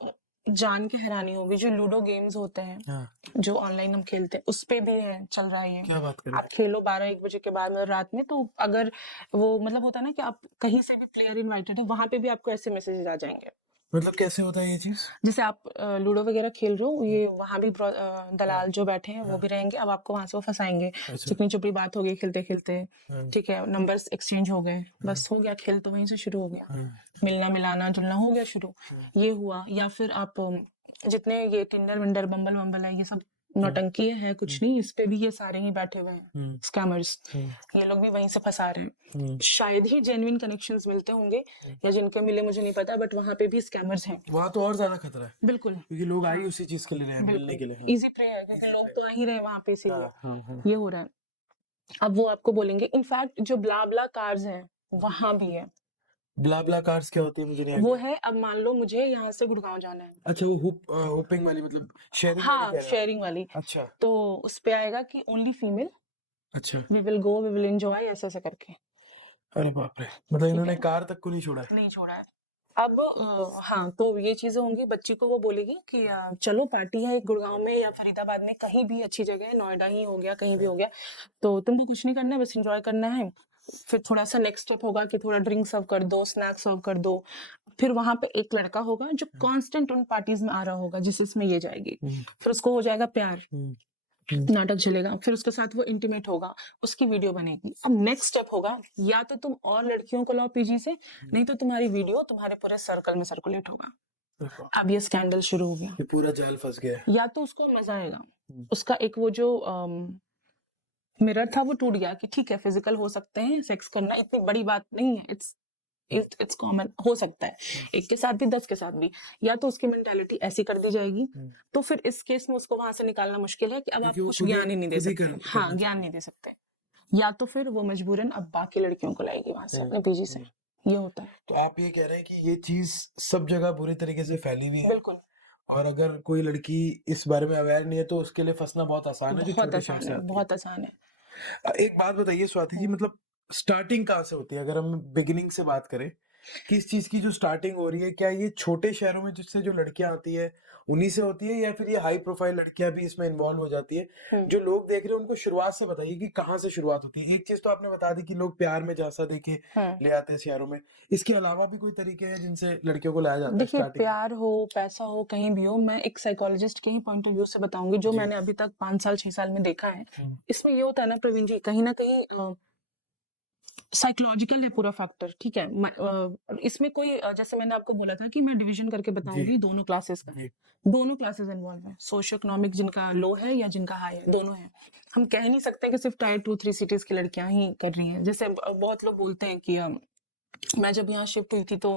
जान के हैरानी होगी जो लूडो गेम्स होते हैं हाँ, जो ऑनलाइन हम खेलते हैं उस पे भी है, चल रहा है ये। क्या बात करें। आप खेलो 12-1 बजे के बाद मतलब रात में, तो अगर वो मतलब होता है ना कि आप कहीं से भी प्लेयर इनवाइटेड है, वहां पे भी आपको ऐसे मैसेजेस आ जाएंगे। मतलब कैसे होता है ये चीज? जैसे आप लूडो वगैरह खेल रहे हो, ये वहां भी हाँ, दलाल जो बैठे हैं वो हाँ, भी रहेंगे, अब आपको वहां से वो फंसाएंगे। अच्छा, चिकनी चुपड़ी बात हो गई खेलते खेलते, हाँ, ठीक है, नंबर्स एक्सचेंज हो गए, हाँ, बस हो गया, खेल तो वहीं से शुरू हो गया, हाँ, मिलना मिलाना जुलना हो गया शुरू। हाँ, ये हुआ। या फिर आप जितने ये टिंडर विंडर बम्बल वम्बल है, ये सब नौटंकी है कुछ नहीं, इस पे भी ये सारे ही बैठे हुए हैं हम्म, स्कैमर्स। हम्म, ये लोग भी वहीं से फंसा रहे हैं। हम्म, शायद ही जेन्युइन कनेक्शंस मिलते होंगे, या जिनके मिले मुझे नहीं पता, बट वहां पे भी स्कैमर्स हैं। वहां तो और ज्यादा खतरा है बिल्कुल, क्योंकि लोग आई उसी चीज के लिए रहे हैं, मिलने बिल्कुल के लिए। इजी प्रे है क्योंकि लोग तो आ ही रहे हैं वहां पे, हाँ, इसीलिए हाँ, हाँ, ये हो रहा है। अब वो आपको बोलेंगे, इनफैक्ट जो ब्ला ब्ला कार्स हैं वहां भी है। ब्ला ब्ला कार्स क्या होती है, मुझे नहीं वो आइडिया। है, अब मान लो मुझे यहाँ से गुड़गांव जाना है, अच्छा, वो होपिंग वाली, मतलब शेयरिंग वाली हाँ कह रहे हो शेयरिंग वाली, आप? अच्छा, तो उस पे आएगा कि ओनली फीमेल, अच्छा, we will go, we will enjoy, ऐसे ऐसे करके। अरे बाप रे, मतलब ठीक इन्होंने है, कार तक को नहीं छोड़ा है। नहीं छोड़ा है। अब हाँ, तो ये चीजें होंगी, बच्ची को वो बोलेगी कि चलो पार्टी है एक गुड़गांव में या फरीदाबाद में, कहीं भी अच्छी जगह है, नोएडा ही हो गया, कहीं भी हो गया, तो तुमको कुछ नहीं करना है, बस एंजॉय करना है। फिर थोड़ा सा नेक्स्ट स्टेप होगा कि थोड़ा ड्रिंक सर्व कर दो, स्नैक्स सर्व कर दो। फिर वहां पे एक लड़का होगा जो कांस्टेंट उन पार्टीज में आ रहा होगा जिसमें ये जाएगी, फिर उसको हो जाएगा प्यार, नाटक चलेगा, फिर उसके साथ वो इंटीमेट होगा, उसकी वीडियो बनेगी। अब नेक्स्ट स्टेप होगा, या तो तुम और लड़कियों को लाओ पीजी से, नहीं तो तुम्हारी वीडियो तुम्हारे पूरे सर्कल में सर्कुलेट होगा। देखो, अब ये स्कैंडल शुरू हो गया। ये पूरा जाल फंस गया है। या तो उसको मजा आएगा, उसका एक वो जो मिरर था वो टूट गया कि ठीक है फिजिकल हो सकते हैं, सेक्स करना इतनी बड़ी बात नहीं है, इट्स कॉमन, हो सकता है एक के साथ भी 10 के साथ भी। या तो उसकी मेंटालिटी ऐसी कर दी जाएगी, तो फिर इस केस में उसको वहां से निकालना मुश्किल है कि अब आप क्योंकि वो कुछ खुद ज्ञान ही नहीं दे खुद ही सकते, करना हाँ ज्ञान नहीं दे सकते। या तो फिर वो मजबूरन अब बाकी लड़कियों को लाएगी वहां से अपने पीजी से, ये होता है। तो आप ये कह रहे हैं कि ये चीज सब जगह बुरी तरीके से फैली हुई है, बिल्कुल, और अगर कोई लड़की इस बारे में अवेयर नहीं है तो उसके लिए फंसना बहुत आसान है, जो बहुत छोटे शहर आसान से है, आती है। बहुत आसान है। एक बात बताइए स्वाति जी, मतलब स्टार्टिंग कहाँ से होती है, अगर हम बिगिनिंग से बात करें कि इस चीज की जो स्टार्टिंग हो रही है, क्या ये छोटे शहरों में जिससे जो लड़कियां आती है उन्हीं से होती है, या फिर ये हाई प्रोफाइल लड़कियां भी इसमें इन्वॉल्व हो जाती है? जो लोग देख रहे हैं उनको शुरुआत से बताइए कि कहाँ से शुरुआत होती है। एक चीज तो आपने बता दी कि लोग प्यार में झांसा देके ले आते हैं शहरों में, इसके अलावा भी कोई तरीके हैं जिनसे लड़कियों को लाया जाता है देखिए, स्टार्टिंग में? प्यार हो, पैसा हो, कहीं भी हो, मैं एक साइकोलॉजिस्ट के ही पॉइंट ऑफ व्यू से बताऊंगी जो जी। मैंने अभी तक 5 साल 6 साल में देखा है। हम्म, इसमें ये होता है ना प्रवीण जी, कहीं ना कहीं साइकोलॉजिकल है पूरा फैक्टर, ठीक है। इसमें कोई जैसे मैंने आपको बोला था कि मैं डिवीजन करके जी, बताऊंगी दोनों क्लासेस का। जी, दोनों क्लासेस इन्वॉल्व है, सोशियो इकोनॉमिक जिनका लो है या जिनका हाई है, दोनों है। हम कह नहीं सकते कि सिर्फ टायर 2-3 सिटीज की लड़कियां ही कर रही हैं। जैसे बहुत लोग बोलते हैं कि मैं जब यहाँ शिफ्ट हुई थी तो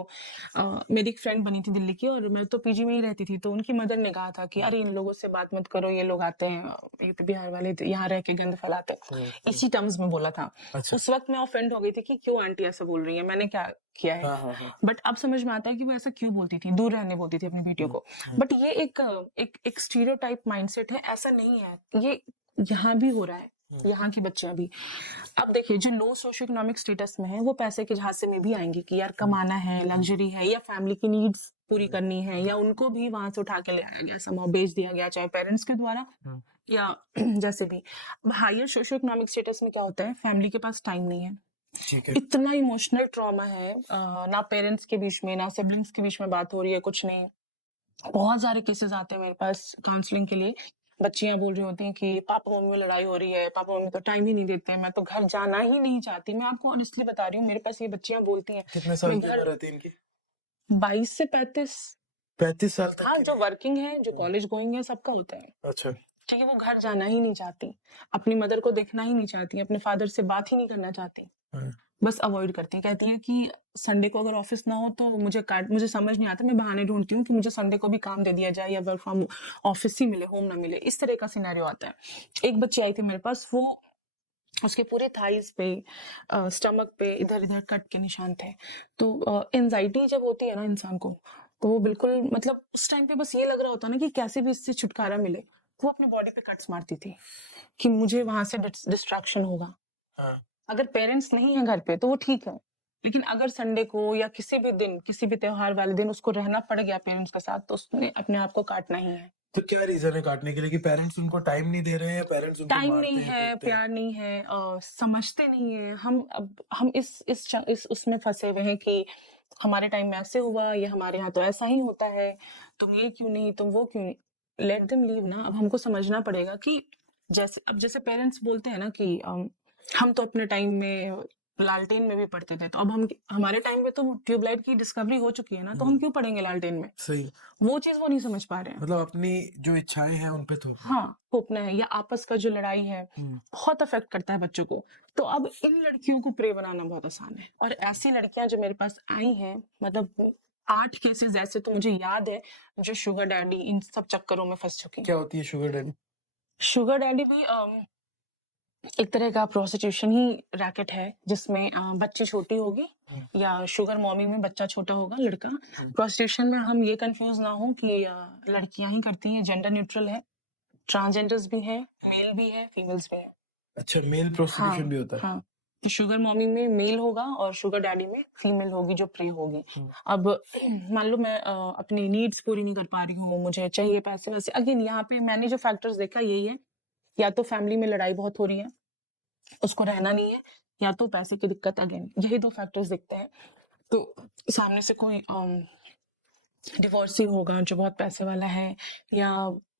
मेरी एक फ्रेंड बनी थी दिल्ली की, और मैं तो पीजी में ही रहती थी, तो उनकी मदर ने कहा था कि अरे इन लोगों से बात मत करो, ये लोग आते हैं यूपी बिहार वाले, तो यहाँ रह के गंद फैलाते हैं, इसी टर्म्स में बोला था। अच्छा, उस वक्त मैं ऑफेंड हो गई थी कि क्यों आंटी ऐसा बोल रही है, मैंने क्या किया है। हाँ, हाँ, हाँ, बट अब समझ में आता है कि वो ऐसा क्यों बोलती थी, दूर रहने बोलती थी अपनी बेटियों को। बट ये एक स्टीरियोटाइप माइंडसेट है, ऐसा नहीं है, ये यहाँ भी हो रहा है, यहाँ की बच्चियां भी। अब देखिए, जो लो सोशियो इकोनॉमिक स्टेटस में है वो पैसे के झांसे में भी आएंगे कि यार कमाना है, लग्जरी है, या फैमिली की नीड्स पूरी करनी है, या उनको भी वहां से उठा के ले आया गया, समाव बेच दिया गया, चाहे पेरेंट्स के द्वारा या जैसे भी। अब हायर सोशियो इकोनॉमिक स्टेटस में क्या होता है, फैमिली के पास टाइम नहीं है, ठीक है, इतना इमोशनल ट्रॉमा है, ना पेरेंट्स के बीच में ना सिबलिंग्स के बीच में बात हो रही है, कुछ नहीं। बहुत सारे केसेस आते हैं मेरे पास काउंसलिंग के लिए, बच्चियां बोल रही होती हैं कि पापा मम्मी में लड़ाई हो रही है, पापा मम्मी तो टाइम ही नहीं देते, मैं तो घर जाना ही नहीं चाहती। मैं आपको ऑनेस्टली बता रही हूँ, मेरे पास ये बच्चियां बोलती हैं कितने साल मैं की घर उम्र रहती है इनकी? 22 से 35। 35 साल तक हाँ, के जो लिए? वर्किंग है, जो कॉलेज गोइंग है, सबका होता है। अच्छा, ठीक है, वो घर जाना ही नहीं चाहती, अपनी मदर को देखना ही नहीं चाहती, अपने फादर से बात ही नहीं करना चाहती। हाँ, बस अवॉइड करती हैं, कहती हैं कि संडे को अगर ऑफिस ना हो तो मुझे समझ नहीं आता, मैं बहाने ढूंढती हूँ कि मुझे संडे को भी काम दे दिया जाए या वर्क फ्रॉम ऑफिस ही मिले, होम ना मिले, इस तरह का सिनेरियो आता है। एक बच्ची आई थी मेरे पास, वो उसके पूरे थाइस पे, स्टमक पे इधर इधर कट के निशान थे। तो एंजाइटी जब होती है ना इंसान को, तो वो बिल्कुल मतलब उस टाइम पे बस ये लग रहा होता है ना कि कैसे भी इससे छुटकारा मिले। वो अपने बॉडी पे कट्स मारती थी कि मुझे वहां से डिस्ट्रैक्शन होगा। हाँ। अगर पेरेंट्स नहीं है घर पे तो वो ठीक है, लेकिन अगर संडे को या किसी भी दिन, किसी भी त्योहार वाले दिन उसको रहना पड़ गया पेरेंट्स के साथ, तो उसने अपने आप को काटना ही है। तो क्या रीजन है काटने के लिए, कि पेरेंट्स उनको टाइम नहीं दे रहे हैं या पेरेंट्स उनको टाइम मारते नहीं हैं, है, पीटते हैं? प्यार नहीं है, समझते नहीं है। हम इस उसमें फंसे हुए हैं कि हमारे टाइम में ऐसे हुआ, या हमारे यहाँ तो ऐसा ही होता है, तुम ये क्यों नहीं, तुम वो क्यों नहीं। लेट देम लीव ना। अब हमको समझना पड़ेगा कि जैसे पेरेंट्स बोलते हैं ना कि हम तो अपने टाइम में लालटेन में भी पढ़ते थे, तो अब हम हमारे टाइम में तो ट्यूबलाइट की डिस्कवरी हो चुकी है ना, तो हम क्यों पढ़ेंगे लालटेन में। सही। वो चीज वो नहीं समझ पा रहे हैं। मतलब अपनी जो इच्छाएं हैं उन पे थोपना। हाँ, थोपना है, या आपस का जो लड़ाई है हम्म। बहुत अफेक्ट करता है बच्चों को। तो अब इन लड़कियों को प्रे बनाना बहुत आसान है, और ऐसी लड़कियां जो मेरे पास आई हैं, मतलब 8 केसेस ऐसे तो मुझे याद है जो शुगर डैडी इन सब चक्करों में फंस चुकी हैं। क्या होती है शुगर डैडी? शुगर डैडी भी एक तरह का प्रोस्टिट्यूशन ही रैकेट है, जिसमें बच्ची छोटी होगी, या शुगर मॉमी में बच्चा छोटा होगा, लड़का। प्रोस्टिट्यूशन में हम ये कंफ्यूज ना हो कि लड़कियां ही करती हैं, जेंडर न्यूट्रल है, ट्रांसजेंडर्स भी हैं, मेल भी है, फीमेल्स भी है। अच्छा, मेल प्रोस्टिट्यूशन हाँ भी होता है? हाँ। तो शुगर मॉमी में मेल होगा और शुगर डैडी में फीमेल होगी जो प्रे होगी। अब मान लो मैं अपनी नीड्स पूरी नहीं कर पा रही हूँ, मुझे चाहिए पैसे वैसे, अगेन यहाँ पे मैंने जो फैक्टर्स देखा यही है, या तो फैमिली में लड़ाई बहुत हो रही है, उसको रहना नहीं है, या तो पैसे की दिक्कत, अगेन यही 2 फैक्टर्स दिखते हैं। तो सामने से कोई डिवोर्सी होगा जो बहुत पैसे वाला है, या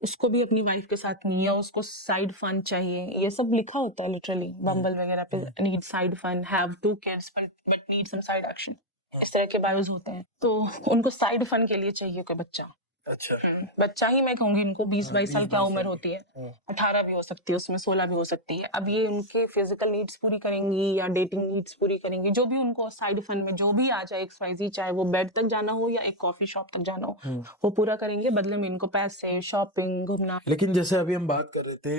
उसको भी अपनी वाइफ के साथ नहीं, या उसको साइड फंड चाहिए, ये सब लिखा होता है लिटरली बम्बल वगैरह पे, need side fund, have 2 kids but need some side action, इस तरह के बायोज होते हैं। तो उनको साइड फंड के लिए चाहिए कोई बच्चा। अच्छा। बच्चा ही मैं कहूंगी, इनको 20-22 साल क्या 20-22 उम्र साल होती है, हाँ। 18 भी हो सकती है उसमें, 16 भी हो सकती है। अब ये उनके फिजिकल नीड्स पूरी करेंगी या डेटिंग नीड्स पूरी करेंगी, जो भी उनको साइड फंड में जो भी आ जाए XYZ, चाहे वो बेड तक जाना हो या एक कॉफी शॉप तक जाना हो, वो पूरा करेंगे, बदले में इनको पैसे, शॉपिंग, घूमना। लेकिन जैसे अभी हम बात कर रहे थे,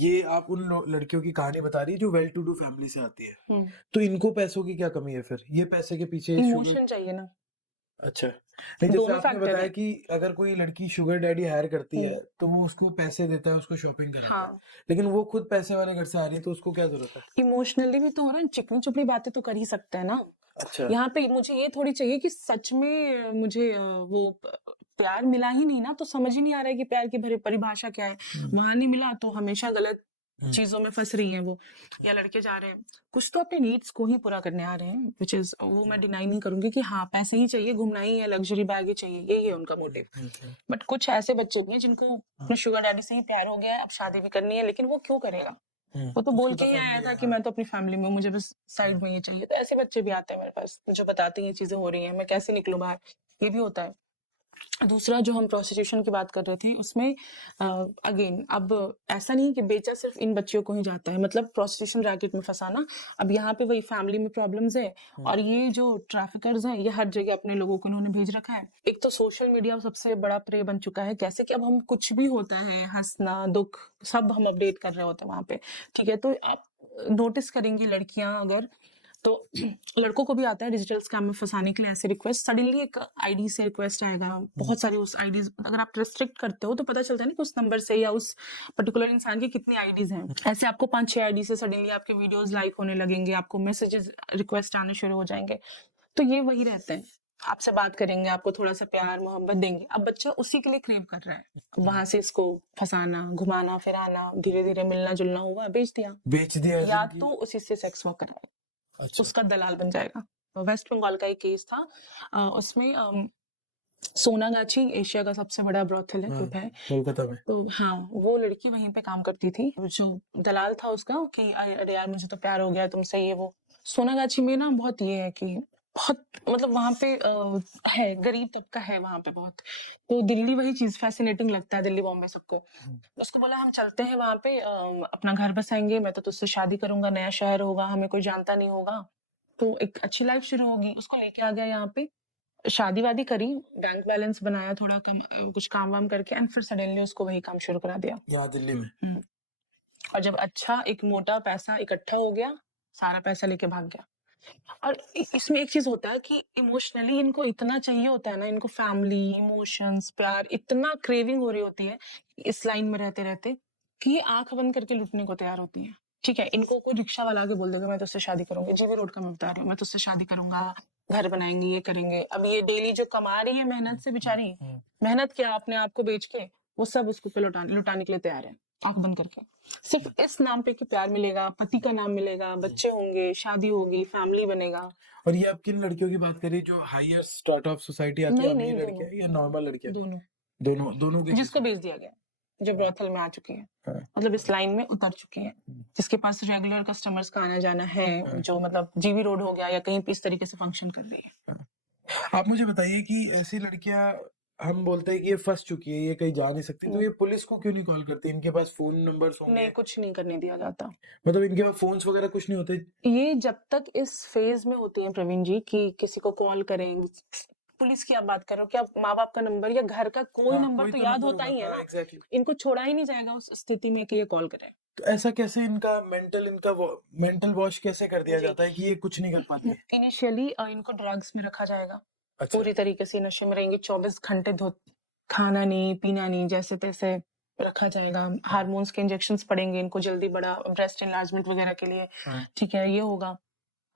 ये आप उन लड़कियों की कहानी बता रही है जो वेल टू डू फैमिली से आती है, तो इनको पैसों की क्या कमी है फिर? ये पैसे के पीछे शुगर। इमोशन चाहिए ना, अच्छा। नहीं, जैसे दोनों आपने फैक्टर बताया है। कि अगर कोई लड़की शुगर डैडी हायर करती है तो वो उसको पैसे देता है, उसको शॉपिंग कराता है, हाँ, लेकिन वो खुद पैसे वाले घर से आ रही है तो उसको क्या जरूरत है? इमोशनली भी तो हो रहा है, चिकनी चुपड़ी बातें तो कर ही सकते हैं ना। अच्छा। यहाँ पे मुझे ये थोड़ी चाहिए कि सच में मुझे वो प्यार मिला ही नहीं ना, तो समझ ही नहीं आ रहा है कि प्यार की परिभाषा क्या है। वहां नहीं मिला तो हमेशा गलत चीजों में फंस रही हैं वो, या लड़के जा रहे हैं कुछ तो अपने नीड्स को ही पूरा करने आ रहे हैं, विच इज वो मैं डिनाई नहीं करूंगी कि हाँ पैसे ही चाहिए, घूमना ही है, लग्जरी बैग ही चाहिए, यही है उनका मोटिव। बट कुछ ऐसे बच्चे भी हैं जिनको अपने शुगर डैडी से ही प्यार हो गया है, अब शादी भी करनी है, लेकिन वो क्यों करेगा, वो तो बोल के ही आया था कि मैं तो अपनी फैमिली में, मुझे बस साइड में ये चाहिए। तो ऐसे बच्चे भी आते हैं मेरे पास जो बताते हैं ये चीजें हो रही हैं, मैं कैसे निकलूं बाहर, ये भी होता है। दूसरा जो हम प्रोस्टिट्यूशन की बात कर रहे थे उसमें अगेन अब ऐसा नहीं कि बेचा सिर्फ इन बच्चियों को ही जाता है, मतलब प्रोस्टिट्यूशन रैकेट में फंसाना। अब यहाँ पे वही फैमिली में प्रॉब्लम्स है, और ये जो ट्रैफिकर्स हैं ये हर जगह अपने लोगों को इन्होंने भेज रखा है। एक तो सोशल मीडिया सबसे बड़ा प्रे बन चुका है, कैसे कि अब हम कुछ भी होता है, हंसना दुख सब हम अपडेट कर रहे होते हैं वहां पे, ठीक है। तो आप नोटिस करेंगी लड़कियां अगर, तो लड़कों को भी आता है डिजिटल स्कैम में फंसाने के लिए ऐसे रिक्वेस्ट, सडनली एक आईडी से रिक्वेस्ट आएगा, बहुत सारी उस आईडीज अगर आप रिस्ट्रिक्ट करते हो तो पता चलता है ना कि उस नंबर से या उस पर्टिकुलर इंसान की कितनी आईडीज हैं। ऐसे आपको 5-6 आईडी से सडनली आपके वीडियोस लाइक होने लगेंगे, आपको मैसेजेस रिक्वेस्ट आने शुरू हो जाएंगे। तो ये वही रहते हैं, आपसे बात करेंगे, आपको थोड़ा सा प्यार मोहब्बत देंगे, अब बच्चा उसी के लिए क्रेव कर रहा है, वहां से इसको फंसाना, घुमाना फिराना, धीरे धीरे मिलना जुलना हुआ, बेच दिया या जिनकी। तो उसी से सेक्स वर्क कराए, अच्छा। उसका दलाल बन जाएगा। वेस्ट बंगाल का एक केस था, उसमें सोनागाछी एशिया का सबसे बड़ा ब्रॉथल है, क्लब है कोलकाता में। तो हाँ, वो लड़की वहीं पे काम करती थी, जो दलाल था उसका कि अरे यार मुझे तो प्यार हो गया तुमसे, ये वो। सोनागाछी में ना बहुत ये है कि बहुत मतलब वहाँ पे है गरीब तबका है वहाँ पे बहुत। तो दिल्ली वही चीज़ फैसिनेटिंग लगता है, दिल्ली बॉम्बे सबको। उसको बोला हम चलते हैं वहाँ पे, अपना घर बसाएँगे, मैं तो तुझसे शादी करूँगा, नया शहर होगा, हमें कोई जानता नहीं होगा, तो एक अच्छी लाइफ शुरू होगी। उसको लेके आ गया यहाँ पे, शादी-वादी करी, बैंक बैलेंस बनाया थोड़ा कुछ काम-वाम करके एंड फिर सडनली उसको वही काम शुरू करा दिया। यहाँ दिल्ली में? हुँ। और जब अच्छा एक मोटा पैसा इकट्ठा हो गया, सारा पैसा लेके भाग गया। और इसमें एक चीज होता है कि इमोशनली इनको इतना चाहिए होता है ना, इनको फैमिली, इमोशंस, प्यार, इतना क्रेविंग हो रही होती है इस लाइन में रहते रहते कि ये आंख बंद करके लुटने को तैयार होती है। ठीक है, इनको कोई रिक्शा वाला आके बोल देगा मैं तुझसे शादी करूंगी, जीवी रोड का मैं बता रही हूँ, मैं तुझसे शादी करूंगा, घर बनाएंगे, ये करेंगे। अब ये डेली जो कमा रही है मेहनत से बेचारी, मेहनत किया अपने आप को बेच के, वो सब उसको पे लुटाने के लिए तैयार है, आंख बंद करके। सिर्फ इस नाम पे कि प्यार मिलेगा, पति का नाम मिलेगा, बच्चे होंगे, शादी होगी, फैमिली बनेगा। और ये आप किन लड़कियों की बात करिए जो हायर स्टार्ट ऑफ सोसाइटी आती है, नहीं नहीं, अमीर लड़कियां या नॉर्मल लड़कियां? दोनों दोनों दोनों के जिसको केस में? बेच दिया गया, जो ब्रोथल में आ चुकी है, हाँ। मतलब इस लाइन में उतर चुकी है, जिसके पास रेगुलर कस्टमर्स का आना जाना है, जो मतलब जीवी रोड हो गया या कहीं पे इस तरीके से फंक्शन कर रही है। आप मुझे बताइए कि ऐसी लड़कियां, हम बोलते हैं कि ये फंस चुकी है, ये कहीं जा नहीं सकती, तो ये पुलिस को क्यों नहीं कॉल करती? इनके पास फोन नंबर्स होंगे? नहीं, कुछ नहीं करने दिया जाता। मतलब इनके पास फोन्स वगैरह कुछ नहीं होते? ये जब तक इस फेज में होती है प्रवीण जी कि किसी को कॉल करें, पुलिस की आप बात कर रहे हो, क्या माँ बाप का नंबर या घर का कोई हाँ, नंबर कोई तो तो याद नंबर होता होगा। ही है हाँ, ना, एग्जैक्टली। इनको छोड़ा ही नहीं जाएगा उस स्थिति में कि ये कॉल करें। तो ऐसा कैसे इनका मेंटल वॉश कैसे कर दिया जी। जाता है कि ये कुछ नहीं कर पाती है? इनिशियली इनको ड्रग्स में रखा जाएगा, अच्छा। पूरी तरीके से नशे में रहेंगे, 24 घंटे खाना नहीं पीना नहीं, जैसे तैसे रखा जाएगा, हार्मोन्स के इंजेक्शंस पड़ेंगे इनको जल्दी बड़ा, ब्रेस्ट एनलार्जमेंट वगैरह के लिए। हाँ। ठीक है, ये होगा।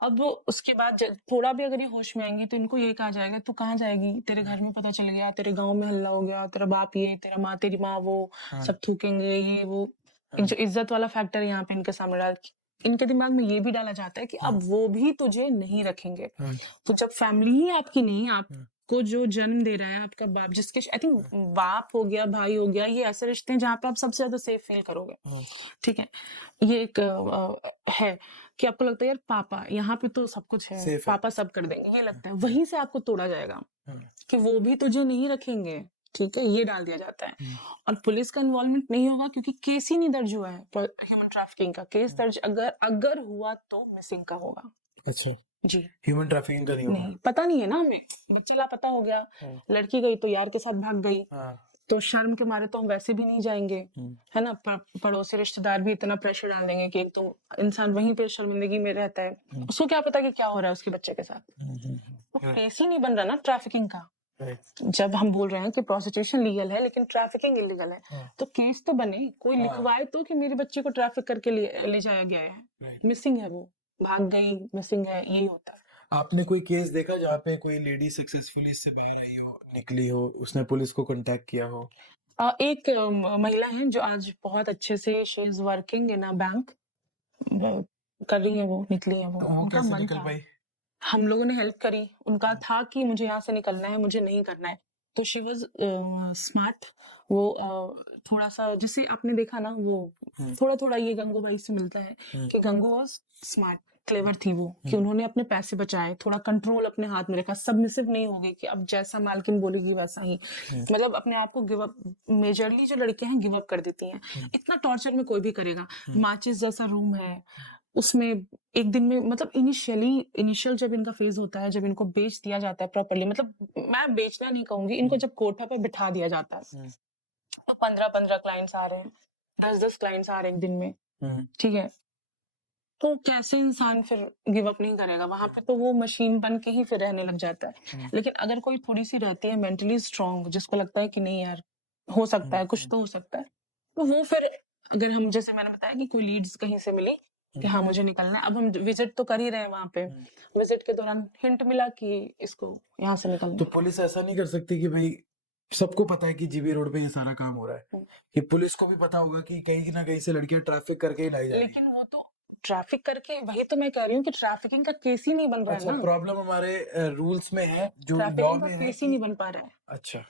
अब वो उसके बाद थोड़ा भी अगर ये होश में आएंगी तो इनको ये कहा जाएगा तू कहाँ जाएगी, तेरे घर में पता चल गया, तेरे गांव में हल्ला हो गया, तेरा बाप ये, तेरा माँ, तेरी माँ वो, हाँ। सब थूकेंगे, ये वो। हाँ। जो इज्जत वाला फैक्टर यहाँ पे इनके सामने इनके दिमाग में ये भी डाला जाता है कि अब वो भी तुझे नहीं रखेंगे। हाँ। तो जब फैमिली ही आपकी नहीं, आपको जो जन्म दे रहा है आपका बाप, जिसके आई थिंक बाप हो गया, भाई हो गया, ये ऐसे रिश्ते हैं जहाँ पे आप सबसे ज्यादा सेफ फील करोगे। ठीक है, ये एक है कि आपको लगता है यार पापा यहाँ पे तो सब कुछ है, Safe है। पापा सब कर देंगे, ये लगता है, वहीं से आपको तोड़ा जाएगा हाँ। कि वो भी तुझे नहीं रखेंगे। ठीक है, ये डाल दिया जाता है। और पुलिस का इन्वॉल्वमेंट नहीं होगा क्योंकि केस ही नहीं दर्ज हुआ है, ह्यूमन ट्रैफिकिंग का केस दर्ज अगर हुआ तो मिसिंग का होगा। अच्छा, जी, ह्यूमन ट्रैफिकिंग का नहीं होगा? नहीं पता नहीं है ना हमें, बच्चे लापता हो गया, लड़की गई तो यार के साथ भाग गई, तो शर्म के मारे तो हम वैसे भी नहीं जाएंगे, है ना। पड़ोसी रिश्तेदार भी इतना प्रेशर डाल देंगे कि एक तो इंसान वहीं पे शर्मिंदगी में रहता है, उसको क्या पता कि क्या हो रहा है उसके बच्चे के साथ। तो केस ही नहीं बन रहा ना ट्रैफिकिंग का। जब हम बोल रहे हैं कि प्रोस्टिट्यूशन लीगल है लेकिन ट्रैफिकिंग इलीगल है, तो केस तो बने, कोई लिखवाए तो कि मेरे बच्चे को ट्रैफिक करके ले जाया गया है, मिसिंग है, वो भाग गई, मिसिंग है, यही होता है। आपने कोई केस देखा जहाँ पे कोई लेडी सक्सेसफुली इससे बाहर आई हो, निकली हो, उसने पुलिस को कांटेक्ट किया हो? एक महिला है जो आज बहुत अच्छे से she is working in a bank, कर रही है, वो निकली है, वो तो वो उनका कैसे मन निकल था, पाई? हम लोगों ने हेल्प करी, उनका था कि मुझे यहाँ से निकलना है, मुझे नहीं करना है, तो शी वॉज स्मार्ट। वो थोड़ा सा जिसे आपने देखा ना, वो थोड़ा थोड़ा ये गंगूबाई से मिलता है कि गंगू वॉज स्मार्ट, क्लेवर थी वो, कि उन्होंने अपने पैसे बचाए, थोड़ा कंट्रोल अपने हाथ में रखा, सबमिसिव नहीं हो गई कि अब जैसा मालकिन बोलेगी वैसा ही, मतलब अपने आप को गिव अप। मेजरली जो लड़के हैं गिव अप कर देती हैं, इतना टॉर्चर में कोई भी करेगा। माचिस जैसा रूम है, उसमें एक दिन में, मतलब इनिशियल जब इनका फेज होता है, जब इनको बेच दिया जाता है प्रॉपर्ली, मतलब मैं बेचना नहीं कहूंगी, इनको जब कोठा पे बिठा दिया जाता है तो 15-15 क्लाइंट्स आ रहे हैं, 10-10 क्लाइंट्स आ रहे हैं एक दिन में। ठीक है, तो कैसे इंसान फिर गिव अप नहीं करेगा, वहां पे तो वो मशीन बन के ही फिर रहने लग जाता है। लेकिन अगर कोई थोड़ी सी रहती है मेंटली स्ट्रांग, जिसको लगता है कि नहीं यार हो सकता है, कुछ तो हो सकता है, तो वो फिर, अगर हम, जैसे मैंने बताया कि कोई लीड्स कहीं से मिली कि हाँ मुझे निकलना है, अब हम विजिट तो कर ही रहे हैं वहां पे, विजिट के दौरान हिंट मिला कि इसको यहाँ से निकलना तो है। पुलिस ऐसा नहीं कर सकती कि भाई, सबको पता है कि जीबी रोड पे ये सारा काम हो रहा है, कि पुलिस को भी पता होगा कि कहीं ना कहीं से लड़कियां ट्रैफिक करके ही लाई जाएगी? लेकिन वो तो ट्रैफिक करके, वही तो मैं कह रही हूँ कि ट्रैफिकिंग का केस ही नहीं बन रहा है अच्छा, ना, प्रॉब्लम हमारे रूल्स में है, जो लॉ ट्रैफिकिंग का में है केस ही कि... नहीं बन पा रहा है। अच्छा।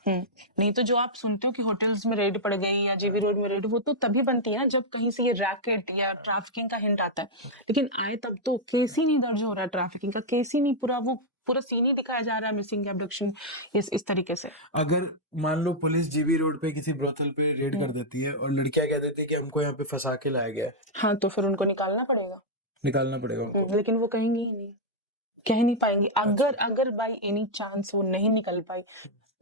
नहीं तो जो आप सुनते हो कि होटल्स में रेड पड़ गई या जेबी रोड में रेड, वो तो तभी बनती है ना जब कहीं से ये रैकेट या ट्रैफिकिंग का हिंट आता है, लेकिन आए तब तो केस ही नहीं दर्ज हो रहा है, ट्रैफिकिंग का केस ही नहीं, पूरा वो पूरा सीन ही दिखाया जा रहा है मिसिंग एब्डक्शन इस तरीके से। अगर मान लो पुलिस जीबी रोड पे किसी ब्रोथल पे रेड कर हम्म, देती है और लड़कियां कह देती है कि हमको यहाँ पे फंसा के लाया गया है, हाँ तो फिर उनको निकालना पड़ेगा। निकालना पड़ेगा उनको। लेकिन वो कहेंगी ही नहीं, कह नहीं पाएंगी। अगर अच्छा, अगर बाई एनी चांस वो नहीं निकल पाई,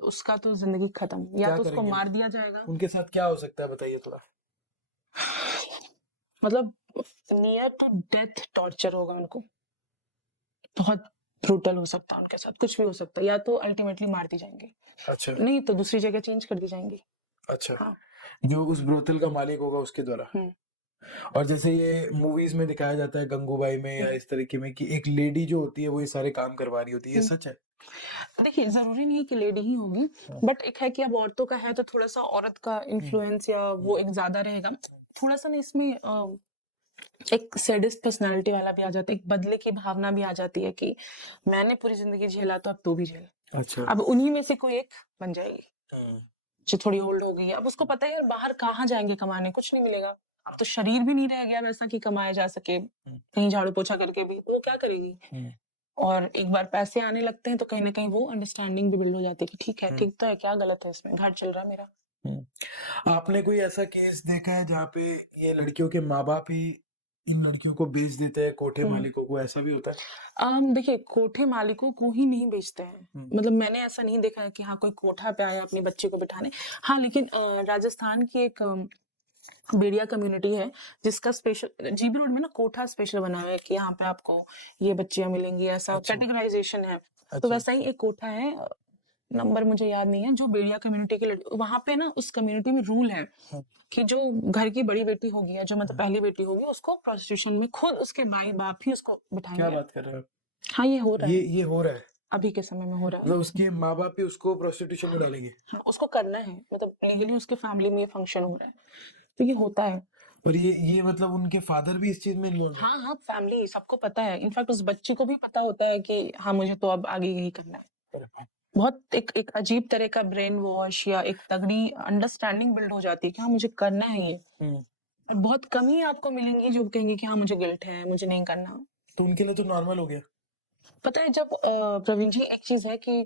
उसका तो जिंदगी खत्म, या क्या तो उसको करेंगे? मार दिया जाएगा, उनके साथ क्या हो सकता है बताइए थोड़ा। मतलब नियर टू डेथ टॉर्चर होगा उनको, बहुत ब्रूटल हो सकता है उनके साथ, कुछ भी हो सकता है, या तो अल्टीमेटली मार दी जाएंगी, अच्छा नहीं तो दूसरी जगह चेंज कर दी जाएंगी। अच्छा, हाँ। जो उस ब्रोथल का मालिक होगा उसके द्वारा। हम्म, और जैसे ये मूवीज में दिखाया जाता है गंगूबाई में या इस तरीके में कि एक लेडी जो होती है वो ये सारे काम करवा रही होती है, ये सच है? देखिए जरूरी नहीं है कि लेडी ही होगी, हाँ। बट एक है कि अब औरतों का है तो थोड़ा सा औरत का इन्फ्लुएंस या वो एक ज्यादा रहेगा, थोड़ा सा ना इसमें एक सैडिस्ट पर्सनालिटी वाला भी आ जाता है, एक बदले की भावना भी आ जाती है कि मैंने पूरी जिंदगी झेला तो अब तू भी झेल। अच्छा। अब उन्हीं में से कोई एक बन जाएगी हाँ। जो थोड़ी ओल्ड हो गई है। अब उसको पता है यार बाहर कहाँ जाएंगे कमाने, कुछ नहीं मिलेगा, अब तो शरीर भी नहीं रह गया वैसा कि कमाया जा सके, कहीं झाड़ू पोछा करके भी वो क्या करेगी। और एक बार पैसे आने लगते हैं तो कहीं ना कहीं वो अंडरस्टैंडिंग भी बिल्ड हो जाती है कि ठीक है, ठीक तो है, क्या गलत है इसमें, घर चल रहा है मेरा। आपने कोई ऐसा केस देखा है जहाँ पे ये लड़कियों के माँ बाप ही इन लड़कियों को बेच देते हैं कोठे मालिकों को, ऐसा भी होता है? देखिए कोठे मालिकों को ही नहीं बेचते हैं, मतलब मैंने ऐसा नहीं देखा है कि हाँ कोई कोठा पे आया अपने बच्चे को बिठाने। हाँ लेकिन राजस्थान की एक बेड़िया कम्युनिटी है जिसका स्पेशल जीबी रोड में ना कोठा स्पेशल बना है कि यहाँ पे आपको ये बच्चियां मिलेंगी, ऐसा अच्छा। कैटेगराइजेशन है। तो अच्छा। वैसा ही एक कोठा है, नंबर मुझे याद नहीं है, जो बेड़िया कम्युनिटी के वहां पे ना उस कम्युनिटी में रूल है हाँ। कि जो घर की बड़ी बेटी होगी या जो मतलब पहली बेटी होगी उसको प्रोस्टिट्यूशन में खुद उसके माई बाप ही उसको क्या बिठाएंगे। बात कर रहे हो? हाँ ये हो रहा है, ये हो रहा है? अभी के समय में हो रहा है। मतलब उसके माँ बाप भी उसको प्रोस्टिट्यूशन में डालेंगे? हाँ, उसको करना है, मतलब लीगली उसके फैमिली में ये फंक्शन हो रहा है, तो ये होता है। और ये मतलब उनके फादर भी इस चीज में इन्वॉल्व है? हाँ हाँ, फैमिली सबको पता है, इनफैक्ट उस बच्ची को भी पता होता है कि हाँ मुझे तो अब आगे यही करना है। अरे बाप। बहुत एक अजीब तरह का ब्रेन वॉश या एक तगड़ी अंडरस्टैंडिंग बिल्ड हो जाती है कि हाँ मुझे करना है ये। और बहुत कम ही आपको मिलेंगी जो कहेंगे कि हाँ मुझे गिल्ट है, मुझे नहीं करना। तो उनके लिए तो नॉर्मल हो गया। पता है जब प्रवीण जी एक चीज है कि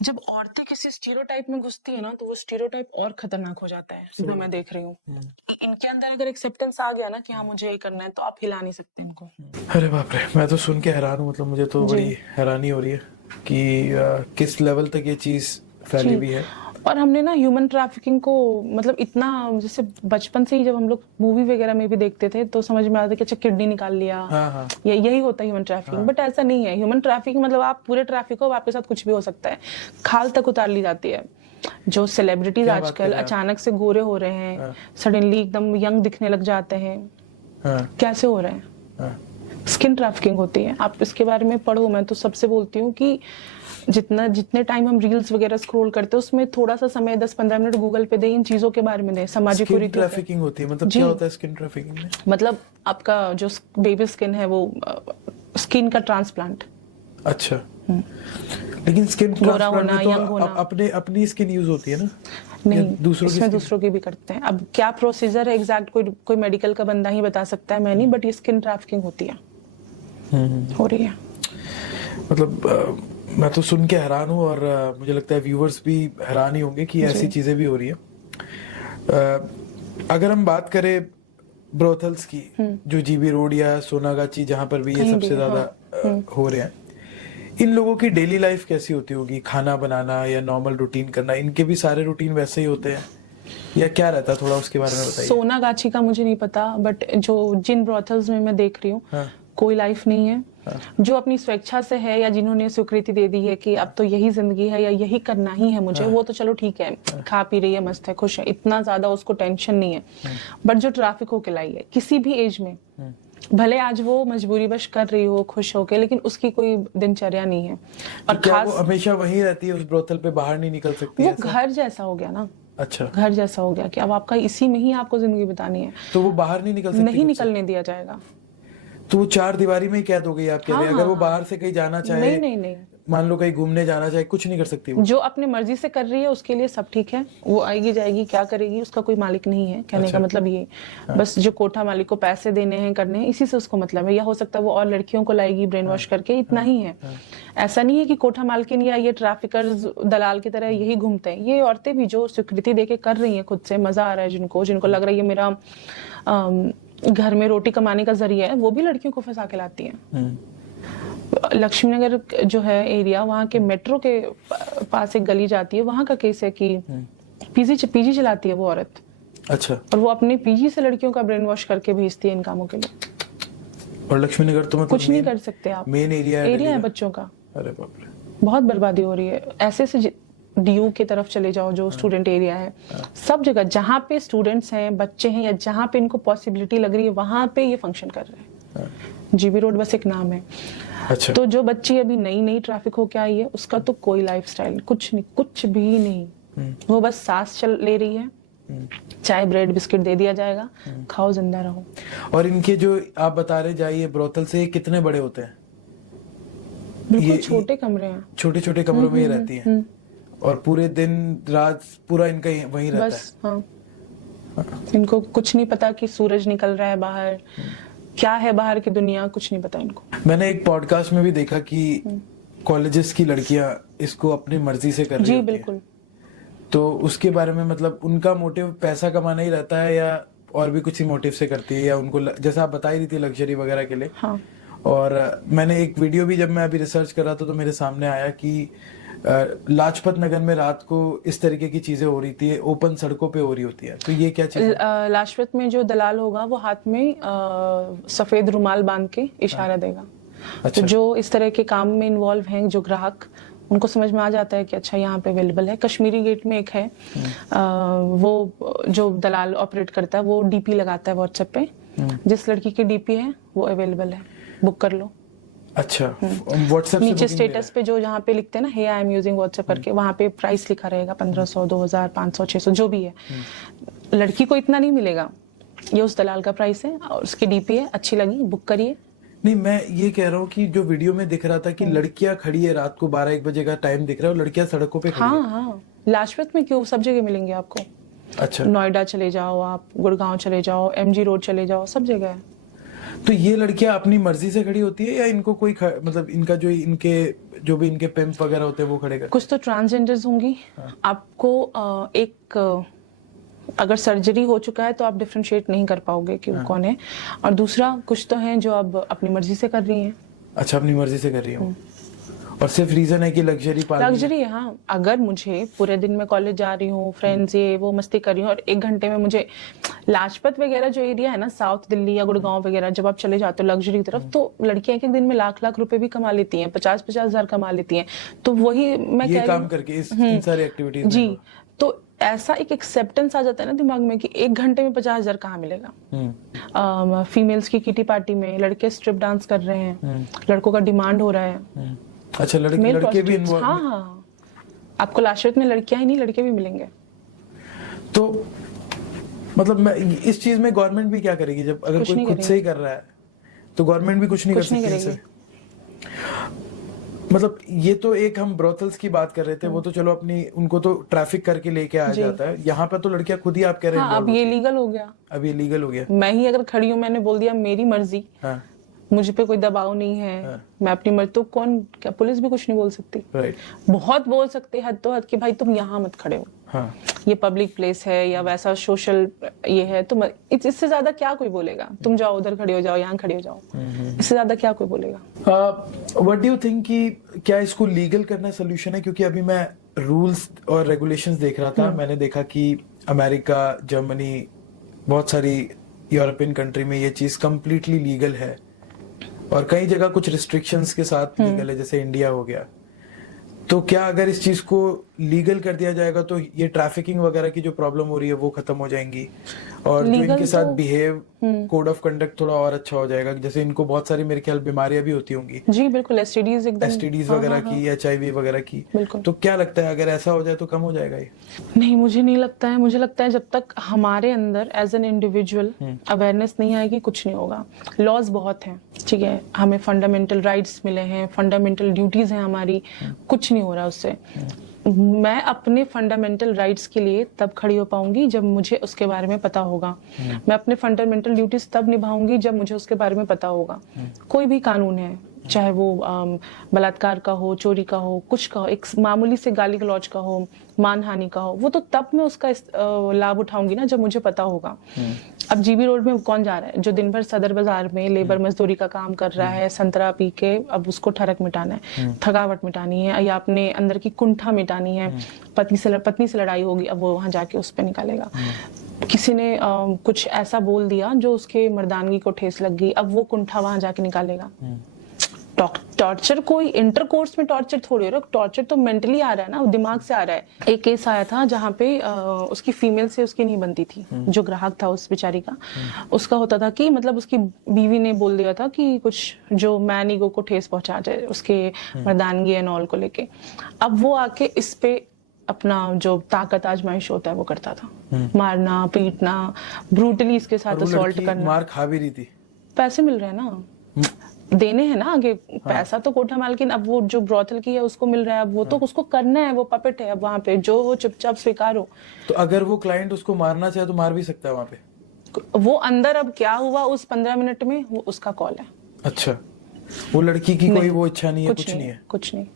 जब औरतें किसी स्टीरियोटाइप में घुसती है ना तो वो स्टीरियोटाइप और खतरनाक हो जाता है, जो मैं देख रही हूँ। इनके अंदर अगर एक्सेप्टेंस आ गया ना कि हाँ मुझे ये करना है तो आप हिला नहीं सकते इनको। अरे बाप रे, मैं तो सुन के हैरान हूँ, मतलब मुझे तो जी। बड़ी हैरानी हो रही है कि किस लेवल तक ये चीज फैली जी। हुई है। और हमने ना ह्यूमन ट्रैफिकिंग को मतलब इतना जैसे बचपन से ही जब हम लोग मूवी वगैरह में भी देखते थे तो समझ में आता था कि अच्छा किडनी निकाल लिया, हाँ हाँ। यही होता है ह्यूमन ट्रैफिकिंग। बट ऐसा नहीं है, ह्यूमन ट्रैफिकिंग मतलब आप पूरे ट्रैफिक हो, आपके साथ कुछ भी हो सकता है, खाल तक उतार ली जाती है। जो सेलिब्रिटीज क्या बात कर आजकल रहे हैं आप? अचानक से गोरे हो रहे हैं, सडनली एकदम यंग दिखने लग जाते हैं, हाँ कैसे हो रहे हैं? हाँ। स्किन ट्रैफिकिंग होती है, आप इसके बारे में पढ़ो। मैं तो सबसे बोलती हूँ कि जितने टाइम हम रील्स वगैरह स्क्रॉल करते हैं उसमें थोड़ा सा समय 10-15 मिनट गूगल पे दें, इन चीजों के बारे में दें, सामाजिक स्किन कुरीतियों पे। ट्रैफिकिंग होती है मतलब जी। क्या होता है स्किन ट्रैफिकिंग में? मतलब आपका जो बेबी स्किन है वो स्किन का ट्रांसप्लांट। अच्छा। लेकिन स्किन गोरा ट्रांसप्लांट होना, में तो यंग होना। अपने अपनी स्किन यूज होती है ना? या नहीं, दूसरों की इसमें skin? दूसरों की भी करते हैं। अब क्या प्रोसीजर है एग्जैक्ट कोई मेडिकल का बंदा ही बता सकता है, मैं नहीं, बट ये स्किन ट्रैफिकिंग होती है, हो रही है। मतलब मैं तो सुन के हैरान हूँ और मुझे लगता है व्यूअर्स भी हैरान ही होंगे कि ऐसी चीजें भी हो रही है। अगर हम बात करें ब्रोथल्स की, जो जीबी रोड या सोनागाची जहाँ पर भी ये कहीं सबसे भी, ज्यादा हो रहे हैं, इन लोगों की डेली लाइफ कैसी होती होगी? खाना बनाना या नॉर्मल रूटीन करना, इनके भी सारे रूटीन वैसे ही होते हैं या क्या रहता है? थोड़ा उसके बारे में बताइए। सोनागाछी का मुझे नहीं पता, बट जो जिन ब्रोथल्स में मैं देख रही हूँ कोई लाइफ नहीं है। जो अपनी स्वेच्छा से है या जिन्होंने स्वीकृति दे दी है कि अब तो यही जिंदगी है या यही करना ही है मुझे, वो तो चलो ठीक है, खा पी रही है, मस्त है, खुश है, इतना ज्यादा उसको टेंशन नहीं है। बट जो ट्रैफिक होके लाई है किसी भी एज में, भले आज वो मजबूरीवश कर रही हो खुश होके, लेकिन उसकी कोई दिनचर्या नहीं है। और क्या वो हमेशा वहीं रहती है उस ब्रोथल पे, बाहर नहीं निकल सकती? वो घर जैसा हो गया ना। अच्छा। घर जैसा हो गया कि अब आपका इसी में ही आपको जिंदगी बितानी है, तो वो बाहर नहीं निकल सकती? नहीं निकलने दिया जाएगा। तो वो चार दीवारी में ही कैद हो गई आप कह रहे हैं? अगर वो बाहर से कहीं जाना चाहे नहीं, मान लो कहीं घूमने जाना चाहे, कुछ नहीं कर सकती वो? जो अपने मर्जी से कर रही है उसके लिए सब ठीक है, वो आएगी जाएगी, क्या करेगी उसका कोई मालिक नहीं है, कहने अच्छा। का मतलब ये। बस जो कोठा मालिक को पैसे देने हैं करने हैं, इसी से उसको मतलब है। या हो सकता है वो और लड़कियों को लाएगी ब्रेन वॉश करके, इतना ही है। ऐसा नहीं है कि कोठा मालकिन या ये ट्रैफिकर्स दलाल की तरह यही घूमते हैं। ये औरतें भी जो स्वीकृति देके कर रही हैं, खुद से मजा आ रहा है जिनको, जिनको लग रहा है ये मेरा घर में रोटी कमाने का जरिया है, वो भी लड़कियों को फंसा के लाती हैं। लक्ष्मी नगर जो है एरिया, वहाँ के मेट्रो के पास एक गली जाती है, वहाँ का केस है कि पीजी चलाती है वो औरत। अच्छा। और वो अपने पीजी से लड़कियों का ब्रेन वॉश करके भेजती है इन कामों के लिए। और लक्ष्मी नगर तो मतलब कुछ नहीं कर सकते आप, मेन एरिया है बच्चों का। अरे बाप रे, बहुत बर्बादी हो रही है। ऐसे से डीयू की तरफ चले जाओ, जो स्टूडेंट एरिया है, सब जगह जहाँ पे स्टूडेंट्स हैं, बच्चे हैं, या जहाँ पे इनको पॉसिबिलिटी लग रही है, वहां पे ये फंक्शन कर रहे हैं। जीबी रोड बस एक नाम है। अच्छा। तो जो बच्ची अभी नई ट्रैफिक होके आई है, उसका तो कोई लाइफस्टाइल कुछ नहीं, कुछ भी नहीं। वो बस सांस चल ले रही है, चाय ब्रेड बिस्किट दे दिया जाएगा, खाओ जिंदा रहो। और इनके जो आप बता रहे जाइए ब्रोथल से, कितने बड़े होते हैं? बिल्कुल छोटे कमरे हैं, छोटे छोटे कमरों में ही रहती हैं, और पूरे दिन रात पूरा इनका वहीं रहता बस। हाँ, इनको कुछ नहीं पता कि सूरज निकल रहा है बाहर, क्या है बाहर की दुनिया, कुछ नहीं पता इनको। मैंने एक पॉडकास्ट में भी देखा कि कॉलेजेस की लड़कियां इसको अपनी मर्जी से कर रही जी होती हैं। बिल्कुल। तो उसके बारे में मतलब उनका मोटिव पैसा कमाना ही रहता है, या और भी कुछ ही मोटिव से करती है, या उनको जैसा आप बता ही रही थी लग्जरी वगैरह के लिए? हाँ। और मैंने एक वीडियो भी जब मैं अभी रिसर्च कर रहा था तो मेरे सामने आया कि लाजपत नगर में रात को इस तरीके की चीजें हो रही थी, ओपन सड़कों पे हो रही होती है। तो ये क्या चीज है? लाजपत में जो दलाल होगा वो हाथ में सफेद रुमाल बांध के इशारा देगा। अच्छा। तो जो इस तरह के काम में इन्वॉल्व हैं, जो ग्राहक, उनको समझ में आ जाता है कि अच्छा यहाँ पे अवेलेबल है। कश्मीरी गेट में एक है, वो जो दलाल ऑपरेट करता है वो डीपी लगाता है व्हाट्सएप पे, जिस लड़की की डीपी है वो अवेलेबल है, बुक कर लो। अच्छा। व्हाट्सएप नीचे स्टेटस पे जो यहाँ पे लिखते हैं ना, हे आई एम यूजिंग व्हाट्सएप करके, वहाँ पे प्राइस लिखा रहेगा 1500, 2000, 500, 600 जो भी है। लड़की को इतना नहीं मिलेगा, ये उस दलाल का प्राइस है और उसकी डीपी है, अच्छी लगी बुक करिए। नहीं, मैं ये कह रहा हूँ कि जो वीडियो में दिख रहा था कि लड़कियां खड़ी है, रात को 12-1 बजे का टाइम दिख रहा है और लड़कियां सड़कों पे खड़ी है। हाँ, लाजपत में क्यों, सब जगह मिलेंगे आपको। अच्छा। नोएडा चले जाओ आप, गुड़गांव चले जाओ, एमजी रोड चले जाओ, सब जगह है। तो ये लड़कियां अपनी मर्जी से खड़ी होती है, या इनको कोई मतलब इनका जो भी इनके पिम्प वगैरह होते हैं वो खड़े करते हैं? कुछ तो ट्रांसजेंडर्स होंगी। आपको एक अगर सर्जरी हो चुका है तो आप डिफरेंशिएट नहीं कर पाओगे कि वो कौन है। और दूसरा, कुछ तो हैं जो अब अपनी मर्जी से कर रही हैं। अच्छा, अपनी मर्जी से कर रही हूँ, और सिर्फ रीजन है कि लग्जरी है। हाँ, अगर मुझे पूरे दिन में कॉलेज जा रही हूँ, फ्रेंड्स ये वो मस्ती कर रही हूँ, और 1 घंटे में मुझे लाजपत वगैरह जो एरिया है ना, साउथ दिल्ली या गुड़गांव वगैरह, जब आप चले जाते हो लग्जरी की तरफ, तो लड़कियां एक दिन में लाख रुपए भी कमा लेती हैं, 50-50 हजार कमा लेती हैं। तो वही मैं ये काम करके इन सारी एक्टिविटीज जी। तो ऐसा एक एक्सेप्टेंस आ जाता है ना दिमाग में कि 1 घंटे में 50 हजार कहाँ मिलेगा। फीमेल्स की किटी पार्टी में लड़के स्ट्रिप डांस कर रहे हैं, लड़कों का डिमांड हो रहा है। अच्छा, लड़के भी इन्वॉल्व? हाँ, आपको लाजपत में लड़कियां ही नहीं, लड़के भी मिलेंगे। तो मतलब मैं इस चीज में गवर्नमेंट भी क्या करेगी? जब अगर कोई खुद से ही कर रहा है तो गवर्नमेंट भी कुछ नहीं कर सकती। मतलब ये तो एक हम ब्रोथल्स की बात कर रहे थे, वो तो चलो अपनी उनको तो ट्रैफिक करके लेके आ जाता है। यहाँ पे तो लड़कियां खुद ही, आप कह रहे हैं अब ये लीगल हो गया। अब ये लीगल हो गया। मैं ही अगर खड़ी हूँ, मैंने बोल दिया मेरी मर्जी, हाँ। मुझ पे कोई दबाव नहीं है। हाँ। मैं अपनी मर्जी, तो कौन, क्या पुलिस भी कुछ नहीं बोल सकती? राइट। बहुत बोल सकते हद तो हद कि भाई तुम यहाँ मत खड़े हो। हाँ। ये पब्लिक प्लेस है या वैसा सोशल ये है, तो इससे ज्यादा क्या कोई बोलेगा? तुम जाओ उधर खड़े हो जाओ, यहाँ खड़े हो जाओ, इससे ज्यादा क्या कोई बोलेगा? व्हाट डू यू थिंक कि क्या इसको लीगल करना सोल्यूशन है? क्योंकि अभी मैं रूल्स और रेगुलेशंस देख रहा था, मैंने देखा कि अमेरिका, जर्मनी, बहुत सारी यूरोपियन कंट्री में ये चीज कंप्लीटली लीगल है, और कई जगह कुछ रिस्ट्रिक्शंस के साथ लीगल है, जैसे इंडिया हो गया। तो क्या अगर इस चीज को लीगल कर दिया जाएगा तो ये ट्रैफिकिंग वगैरह की जो प्रॉब्लम हो रही है वो खत्म हो जाएंगी, और जो लीगल इनके साथ तो बिहेव कोड ऑफ कंडक्ट थोड़ा और अच्छा हो जाएगा, जैसे इनको बहुत सारी मेरे ख्याल बीमारियां भी होती होंगी, जी बिल्कुल, एसटीडीज एकदम। एसटीडीज हाँ वगैरह हाँ हाँ की, एचआईवी वगैरह की। बिल्कुल। तो क्या लगता है अगर ऐसा हो जाए तो कम हो जाएगा ये? नहीं, मुझे नहीं लगता है। मुझे लगता है जब तक हमारे अंदर एज एन इंडिविजुअल अवेयरनेस नहीं आएगी, कुछ नहीं होगा। लॉज बहुत हैं, ठीक है, हमें फंडामेंटल राइट्स मिले हैं, फंडामेंटल ड्यूटीज हैं हमारी, कुछ नहीं हो रहा उससे। मैं अपने फंडामेंटल राइट्स के लिए तब खड़ी हो पाऊंगी जब मुझे उसके बारे में पता होगा। मैं अपने फंडामेंटल ड्यूटीज तब निभाऊंगी जब मुझे उसके बारे में पता होगा। कोई भी कानून है, चाहे वो बलात्कार का हो, चोरी का हो, कुछ का हो, एक मामूली से गाली गलौज का हो, मानहानि का हो, वो तो तब मैं उसका लाभ उठाऊंगी ना जब मुझे पता होगा। अब जीबी रोड में कौन जा रहा है जो दिन भर सदर बाजार में लेबर मजदूरी का काम कर रहा है, संतरा पी के, अब उसको ठरक मिटाना है, थकावट मिटानी है, या अपने अंदर की कुंठा मिटानी है, पत्नी से लड़ाई होगी, अब वो वहां जाके उस पर निकालेगा। किसी ने कुछ ऐसा बोल दिया जो उसके मर्दानगी को ठेस लग गई, अब वो कुंठा वहां जाके निकालेगा। टॉर्चर कोई इंटरकोर्स में टॉर्चर थोड़ी हो रहा है, टॉर्चर तो मेंटली आ रहा है ना, दिमाग से आ रहा है। एक केस आया था जहाँ पे उसकी फीमेल से उसकी नहीं बनती थी, जो ग्राहक था उस बेचारी का, उसका होता था कि मतलब उसकी बीवी ने बोल दिया था कि कुछ जो मैन ईगो को ठेस पहुंचा जाए, उसके मर्दानगी एंड ऑल को लेके। अब वो आके इस पे अपना जो ताकत आजमाइश होता है वो करता था, मारना पीटना, ब्रूटली इसके साथ असॉल्ट करना। मार खा भी रही थी, पैसे मिल रहे हैं ना, देने हैं ना आगे। पैसा तो कोठा मालकिन, अब वो जो ब्रॉथल की है उसको मिल रहा है, अब वो तो उसको करना है, वो पपेट है अब वहां पे, जो वो चुपचाप स्वीकारो। तो अगर वो क्लाइंट उसको मारना चाहे तो मार भी सकता है वहां पे? वो अंदर अब क्या हुआ उस 15 मिनट में, वो उसका कॉल है। अच्छा, वो लड़की की कोई वो इच्छा नहीं है, कुछ नहीं है, कुछ नहीं।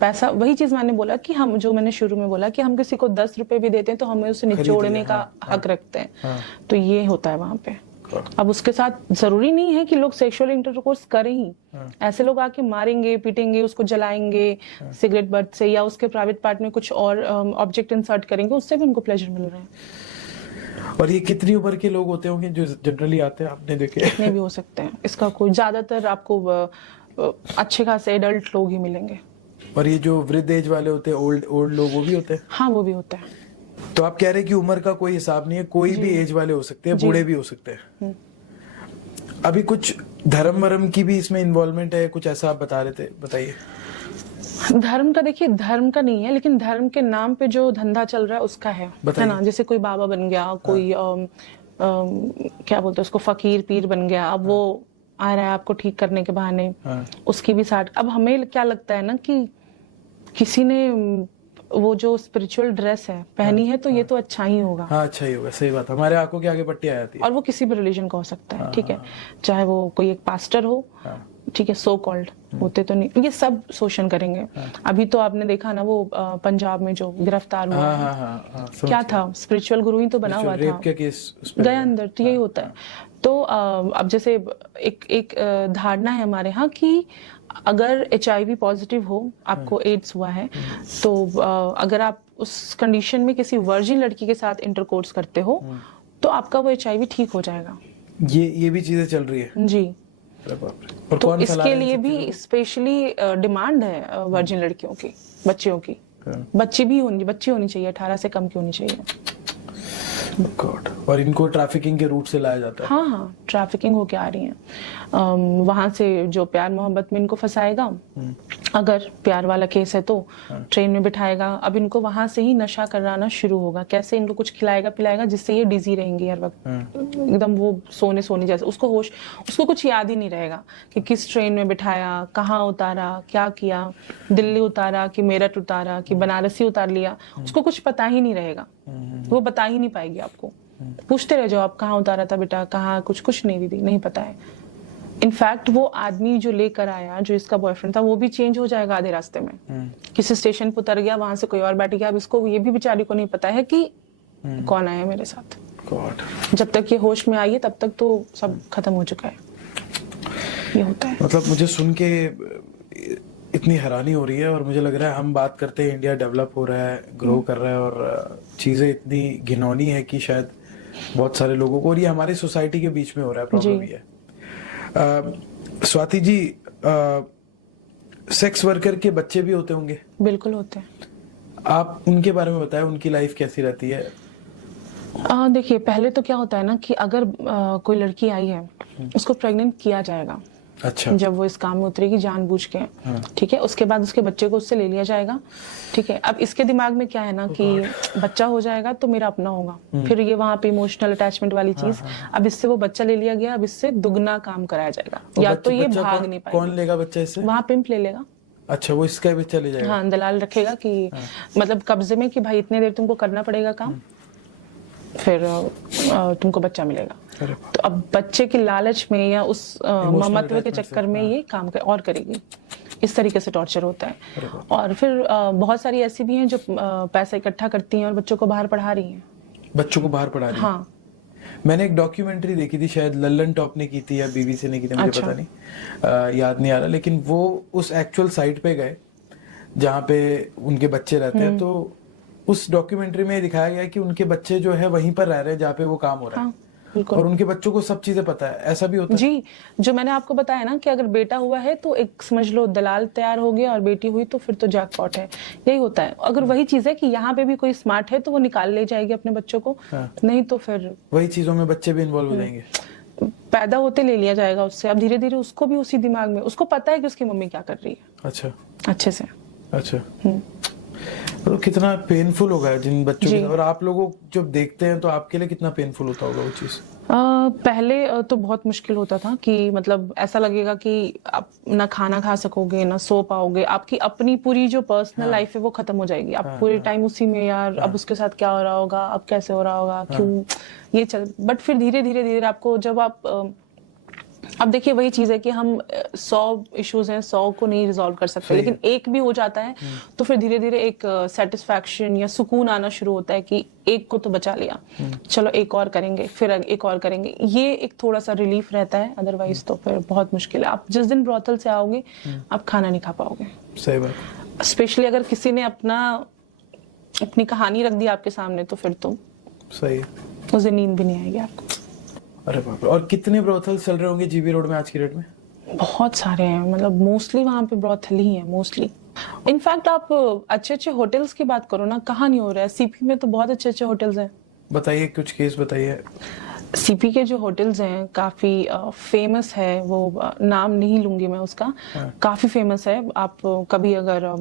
पैसा, वही चीज मैंने बोला कि हम, जो मैंने शुरू में बोला कि हम किसी को 10 रुपए भी देते हैं तो हमें उसे निचोड़ने का हक रखते हैं। तो ये होता है वहां पे। अब उसके साथ जरूरी नहीं है कि लोग सेक्सुअल इंटरकोर्स करें ही, ऐसे लोग आके मारेंगे, पीटेंगे, उसको जलाएंगे सिगरेट बट से, या उसके प्राइवेट पार्ट में कुछ और ऑब्जेक्ट इंसर्ट करेंगे, उससे भी उनको प्लेजर मिल रहा है। और ये कितनी उम्र के लोग होते होंगे जो जनरली आते हैं, आपने देखे? कितने भी हो सकते हैं, इसका कोई, ज्यादातर आपको अच्छे खासे एडल्ट लोग ही मिलेंगे। और ये जो वृद्ध एज वाले होते हैं, ओल्ड लोग, वो भी होते हैं? हाँ, वो भी होता है। तो आप कह रहे हैं कि उम्र का कोई हिसाब नहीं है, कोई भी एज वाले हो सकते हैं, बूढ़े भी हो सकते हैं। अभी कुछ धर्म वरम की भी इसमें इन्वॉल्वमेंट है, कुछ ऐसा आप बता रहे थे, बताइए। धर्म का, देखिए धर्म का नहीं है, लेकिन धर्म के नाम पे जो धंधा चल रहा है उसका है ना। जैसे कोई बाबा बन गया, कोई क्या बोलते हैं उसको, फकीर पीर बन गया, अब वो आ रहा है आपको ठीक करने के बहाने, उसकी भी साठ। अब हमें क्या लगता है ना कि किसी ने वो जो स्पिरिचुअल ड्रेस है पहनी है तो ये तो अच्छा ही होगा। हाँ, अच्छा ही होगा, सही बात है, हमारे आंखों के आगे पट्टी आ जाती है। और वो किसी भी रिलीजन का हो सकता है, ठीक है, चाहे वो कोई एक पास्टर हो, ठीक है, सो कॉल्ड होते तो नहीं, ये सब शोषण करेंगे। अभी तो आपने देखा ना वो पंजाब में जो गिरफ्तार हुआ, क्या था, स्पिरिचुअल गुरु ही तो बना हुआ था, गया अंदर, तो यही होता है। तो अब जैसे एक धारणा है हमारे यहाँ कि अगर HIV पॉजिटिव हो, आपको एड्स हुआ है, तो अगर आप उस कंडीशन में किसी वर्जिन लड़की के साथ इंटरकोर्स करते हो तो आपका वो HIV ठीक हो जाएगा। ये भी चीजें चल रही है जी। और तो इसके लिए भी स्पेशली डिमांड है वर्जिन लड़कियों की, बच्चियों की। बच्ची होनी चाहिए, 18 से कम की होनी चाहिए। गॉड। और इनको ट्रैफिकिंग के रूट से लाया जाता है? हाँ, ट्रैफिकिंग होके आ रही है। वहां से जो प्यार मोहब्बत में इनको फंसाएगा, अगर प्यार वाला केस है तो ट्रेन में बिठाएगा, अब इनको वहां से ही नशा कराना शुरू होगा। कैसे? इनको कुछ खिलाएगा पिलाएगा जिससे ये डिजी रहेंगी हर वक्त, एकदम वो सोने जैसे। उसको कुछ याद ही नहीं रहेगा कि किस ट्रेन में बिठाया, कहाँ उतारा, क्या किया, दिल्ली उतारा कि मेरठ उतारा कि बनारसी उतार लिया, उसको कुछ पता ही नहीं रहेगा। वो बता ही नहीं पाएगी आपको। पूछते रह जाओ आप, कहाँ उतारा था बेटा, कहाँ, कुछ नहीं दीदी, नहीं पता है। इनफैक्ट वो आदमी जो लेकर आया, जो इसका बॉयफ्रेंड था, वो भी चेंज हो जाएगा आधे रास्ते में। किसी स्टेशन पर उतर गया, वहां से कोई और बैठ गया। अब इसको ये भी बेचारी को नहीं पता है कि कौन आया मेरे साथ। God. जब तक ये होश में आई है तब तक तो सब खत्म हो चुका है। ये होता है। मतलब मुझे सुन के इतनी हैरानी हो रही है, और मुझे लग रहा है हम बात करते हैं इंडिया डेवलप हो रहा है, ग्रो कर रहा है, और चीजें इतनी घिनौनी है कि शायद बहुत सारे लोगों को, और ये हमारी सोसाइटी के बीच में हो रहा है, प्रॉब्लम ये है। स्वाति जी, सेक्स वर्कर के बच्चे भी होते होंगे? बिल्कुल होते हैं। आप उनके बारे में बताएं, उनकी लाइफ कैसी रहती है? देखिए पहले तो क्या होता है ना कि अगर कोई लड़की आई है उसको प्रेग्नेंट किया जाएगा अच्छा। जब वो इस काम में उतरेगी जानबूझ के, ठीक है। उसके बाद उसके बच्चे को उससे ले लिया जाएगा, ठीक है। अब इसके दिमाग में क्या है ना कि बच्चा हो जाएगा तो मेरा अपना होगा, फिर ये वहां पे इमोशनल अटैचमेंट वाली चीज। अब इससे वो बच्चा ले लिया गया, अब इससे दुगना काम कराया जाएगा, या तो ये भाग नहीं पाएगा। कौन लेगा बच्चा इससे? वहां पिंप ले लेगा। अच्छा, वो इसका बच्चा ले जाएगा? हाँ, दलाल रखेगा कि मतलब कब्जे में कि भाई इतने देर तुमको करना पड़ेगा काम, फिर तुमको बच्चा मिलेगा। तो अब बच्चे की लालच में या उस ममत्व के चक्कर में ये काम और करेगी। इस तरीके से टॉर्चर होता है। और फिर बहुत सारी ऐसी भी हैं जो पैसा इकट्ठा करती हैं और बच्चों को बाहर पढ़ा रही हैं। बच्चों को बाहर पढ़ा रही हैं? हाँ। मैंने एक डॉक्यूमेंट्री देखी थी, शायद लल्लन टॉप ने की थी या बीबीसी ने की थी, मुझे अच्छा। पता नहीं, याद नहीं आ रहा, लेकिन वो उस एक्चुअल साइट पे गए जहाँ पे उनके बच्चे रहते हैं। तो उस डॉक्यूमेंट्री में दिखाया गया कि उनके बच्चे जो है वहीं पर रह रहे हैं जहाँ पे वो काम हो रहा है। बिल्कुल। और उनके बच्चों को सब चीजें पता है। ऐसा भी होता है? जी, जो मैंने आपको बताया ना कि अगर बेटा हुआ है तो एक समझ लो दलाल तैयार हो गया, और बेटी हुई तो फिर तो जैकपॉट है। यही होता है। अगर वही चीज है कि यहाँ पे भी कोई स्मार्ट है तो वो निकाल ले जाएगी अपने बच्चों को। नहीं तो फिर वही चीजों में बच्चे भी इन्वॉल्व हो जाएंगे। पैदा होते ले लिया जाएगा उससे। अब धीरे धीरे उसको भी उसी दिमाग में, उसको पता है कि उसकी मम्मी क्या कर रही है। अच्छा, अच्छे से। अच्छा। तो कितना पेनफुल होगा जिन बच्चों के, और आप लोगों जब देखते हैं तो आपके लिए कितना पेनफुल होता होगा वो चीज? पहले तो बहुत मुश्किल होता था कि मतलब ऐसा लगेगा कि आप ना खाना खा सकोगे ना सो पाओगे, आपकी अपनी पूरी जो पर्सनल लाइफ है वो खत्म हो जाएगी। आप पूरे टाइम उसी में, यार अब उसके साथ क्या हो रहा होगा, अब कैसे हो रहा होगा, क्यों ये चल। बट फिर धीरे धीरे धीरे आपको जब आप अब देखिए वही चीज है कि हम 100 इश्यूज हैं, 100 को नहीं रिजॉल्व कर सकते, लेकिन एक भी हो जाता है तो फिर धीरे धीरे एक सेटिस्फैक्शन या सुकून आना शुरू होता है कि एक को तो बचा लिया, चलो एक और करेंगे, फिर एक और करेंगे। ये एक थोड़ा सा रिलीफ रहता है। अदरवाइज तो फिर बहुत मुश्किल है। आप जिस दिन ब्रोथल से आओगे आप खाना नहीं खा पाओगे। सही बात। स्पेशली अगर किसी ने अपनी कहानी रख दी आपके सामने तो फिर तो सही है, उस दिन नींद भी नहीं आएगी आपको। अरे बाप रे। और कितने ब्रोथल्स चल रहे होंगे जीबी रोड में आज की डेट में? बहुत सारे हैं, मतलब मोस्टली वहां पे ब्रोथल ही है मोस्टली। इनफैक्ट आप अच्छे अच्छे होटल्स की बात करो ना, कहाँ नहीं हो रहा है। सीपी में तो बहुत अच्छे अच्छे होटल्स हैं। बताइए कुछ केस बताइए। सीपी के जो होटल्स हैं काफी फेमस है, वो नाम नहीं लूंगी मैं उसका। काफी फेमस है। आप कभी अगर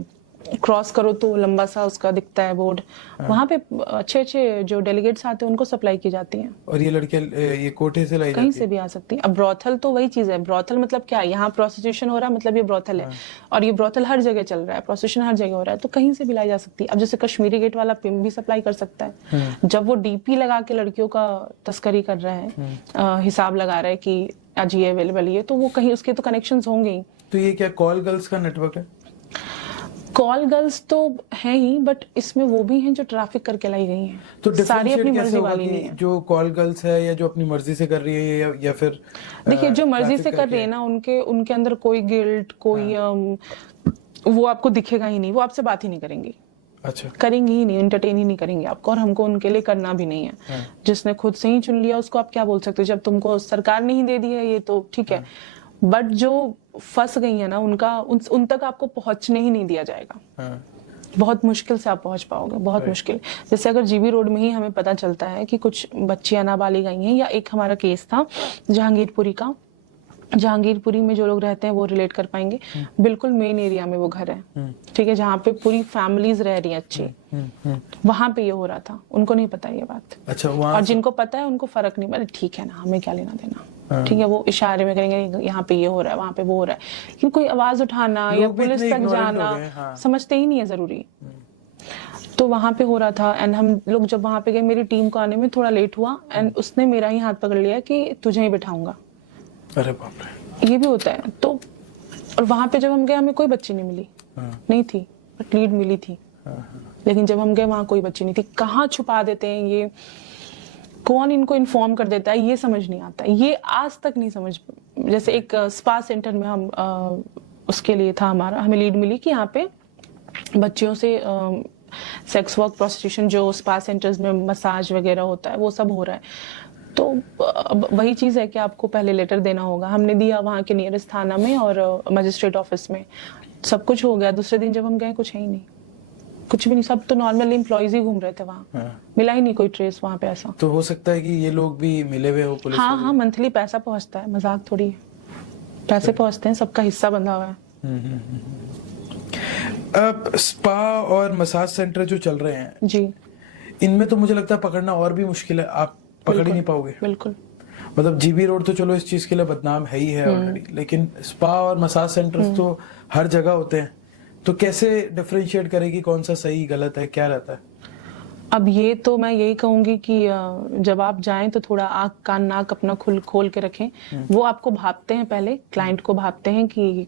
क्रॉस करो तो लंबा सा उसका दिखता है बोर्ड। वहां पे अच्छे अच्छे जो डेलीगेट्स आते हैं उनको सप्लाई की जाती हैं। और ये लड़कियां ये कोटे से लाई कहीं से भी आ सकती है। अब ब्रोथल तो वही चीज है। ब्रोथल मतलब क्या है, यहाँ प्रोस्टिट्यूशन हो रहा है मतलब ये ब्रोथल है। और ये ब्रोथल हर जगह चल रहा है, प्रोस्टिट्यूशन हर जगह हो रहा है, तो कहीं से भी लाई जा सकती है। अब जैसे कश्मीरी गेट वाला पिम्प भी सप्लाई कर सकता है। जब वो डीपी लगा के लड़कियों का तस्करी कर रहा है, हिसाब लगा रहा है कि आज ये अवेलेबल है, तो वो कहीं उसके तो कनेक्शंस होंगे ही। तो ये क्या कॉल गर्ल्स का नेटवर्क है? कॉल गर्ल्स तो है ही, बट इसमें वो भी हैं जो ट्रैफिक करके लाई गई हैं। तो सारी अपनी मर्जी वाली कि नहीं है। जो कॉल गर्ल्स है या जो अपनी मर्जी से कर रही है या फिर देखिए जो मर्जी से कर रही है ना, उनके अंदर कोई गिल्ट, कोई वो आपको दिखेगा ही नहीं। वो आपसे बात ही नहीं करेंगी। अच्छा। करेंगी ही नहीं, एंटरटेन ही नहीं करेंगी आपको, और हमको उनके लिए करना भी नहीं है। जिसने खुद से ही चुन लिया उसको आप क्या बोल सकते हो। जब तुमको सरकार नहीं दे दी है ये तो ठीक है, बट जो फंस गई है ना उन तक आपको पहुंचने ही नहीं दिया जाएगा। बहुत मुश्किल से आप पहुंच पाओगे, बहुत मुश्किल। जैसे अगर जीबी रोड में ही हमें पता चलता है कि कुछ बच्चियां नाबालिग आई हैं, या एक हमारा केस था जहांगीरपुरी का। जहांगीरपुरी में जो लोग रहते हैं वो रिलेट कर पाएंगे। बिल्कुल मेन एरिया में वो घर है, ठीक है, जहाँ पे पूरी फैमिलीज रह रही है अच्छी। वहां पे ये हो रहा था, उनको नहीं पता ये बात। अच्छा। और जिनको पता है उनको फर्क नहीं पड़ा, ठीक है ना, हमें क्या लेना देना। ठीक है, वो इशारे में करेंगे यहाँ पे ये हो रहा है, वहां पे वो हो रहा है, लेकिन कोई आवाज उठाना या पुलिस तक जाना समझते ही नहीं है जरूरी। तो वहां पे हो रहा था, एंड हम लोग जब वहां पे गए, मेरी टीम को आने में थोड़ा लेट हुआ, एंड उसने मेरा ही हाथ पकड़ लिया कि तुझे ही बिठाऊंगा। अरे बाप रे। ये भी होता है। तो और वहां पे जब हम गए हमें कोई बच्ची नहीं मिली, नहीं थी, बट लीड मिली थी। लेकिन जब हम गए वहां कोई बच्ची नहीं थी। कहाँ छुपा देते हैं ये, कौन इनको इन्फॉर्म कर देता है, ये समझ नहीं आता। ये आज तक नहीं समझ। जैसे एक स्पा सेंटर में हम उसके लिए था हमारा, हमें लीड मिली कि यहाँ पे बच्चियों से सेक्स वर्क, प्रोस्टिट्यूशन, जो स्पा सेंटर्स में मसाज वगैरह होता है वो सब हो रहा है। तो वही चीज है कि आपको पहले लेटर देना होगा। हमने दिया वहाँ के नियरेस्ट थाना में और मजिस्ट्रेट ऑफिस में, सब कुछ हो गया। दूसरे दिन जब हम गए कुछ है ही नहीं। कुछ भी नहीं, सब तो नॉर्मल एम्प्लॉयज ही घूम रहे थे वहाँ। हाँ। मिला ही नहीं कोई ट्रेस वहाँ पे ऐसा। तो हो सकता है कि ये लोग भी मिले हुए हो पुलिस हाँ वाले? हाँ, मंथली पैसा पहुँचता है, मजाक थोड़ी है, पैसे पहुँचते हैं, सबका हिस्सा बंधा हुआ है। अब स्पा और मसाज सेंटर जो चल रहे हैं जी इनमें तो मुझे लगता है पकड़ना और भी मुश्किल है, आप पकड़ ही नहीं पाओगे। बिल्कुल। मतलब जीबी रोड तो चलो इस चीज के लिए बदनाम है ही है ऑलरेडी, लेकिन स्पा और मसाज सेंटर्स तो हर जगह होते हैं, तो कैसे डिफरेंशिएट करेगी कौन सा सही गलत है, क्या रहता है? अब ये तो मैं यही कहूंगी कि जब आप जाएं तो थोड़ा आँख कान नाक अपना खोल के रखें। वो आपको भापते हैं, पहले क्लाइंट को भापते हैं कि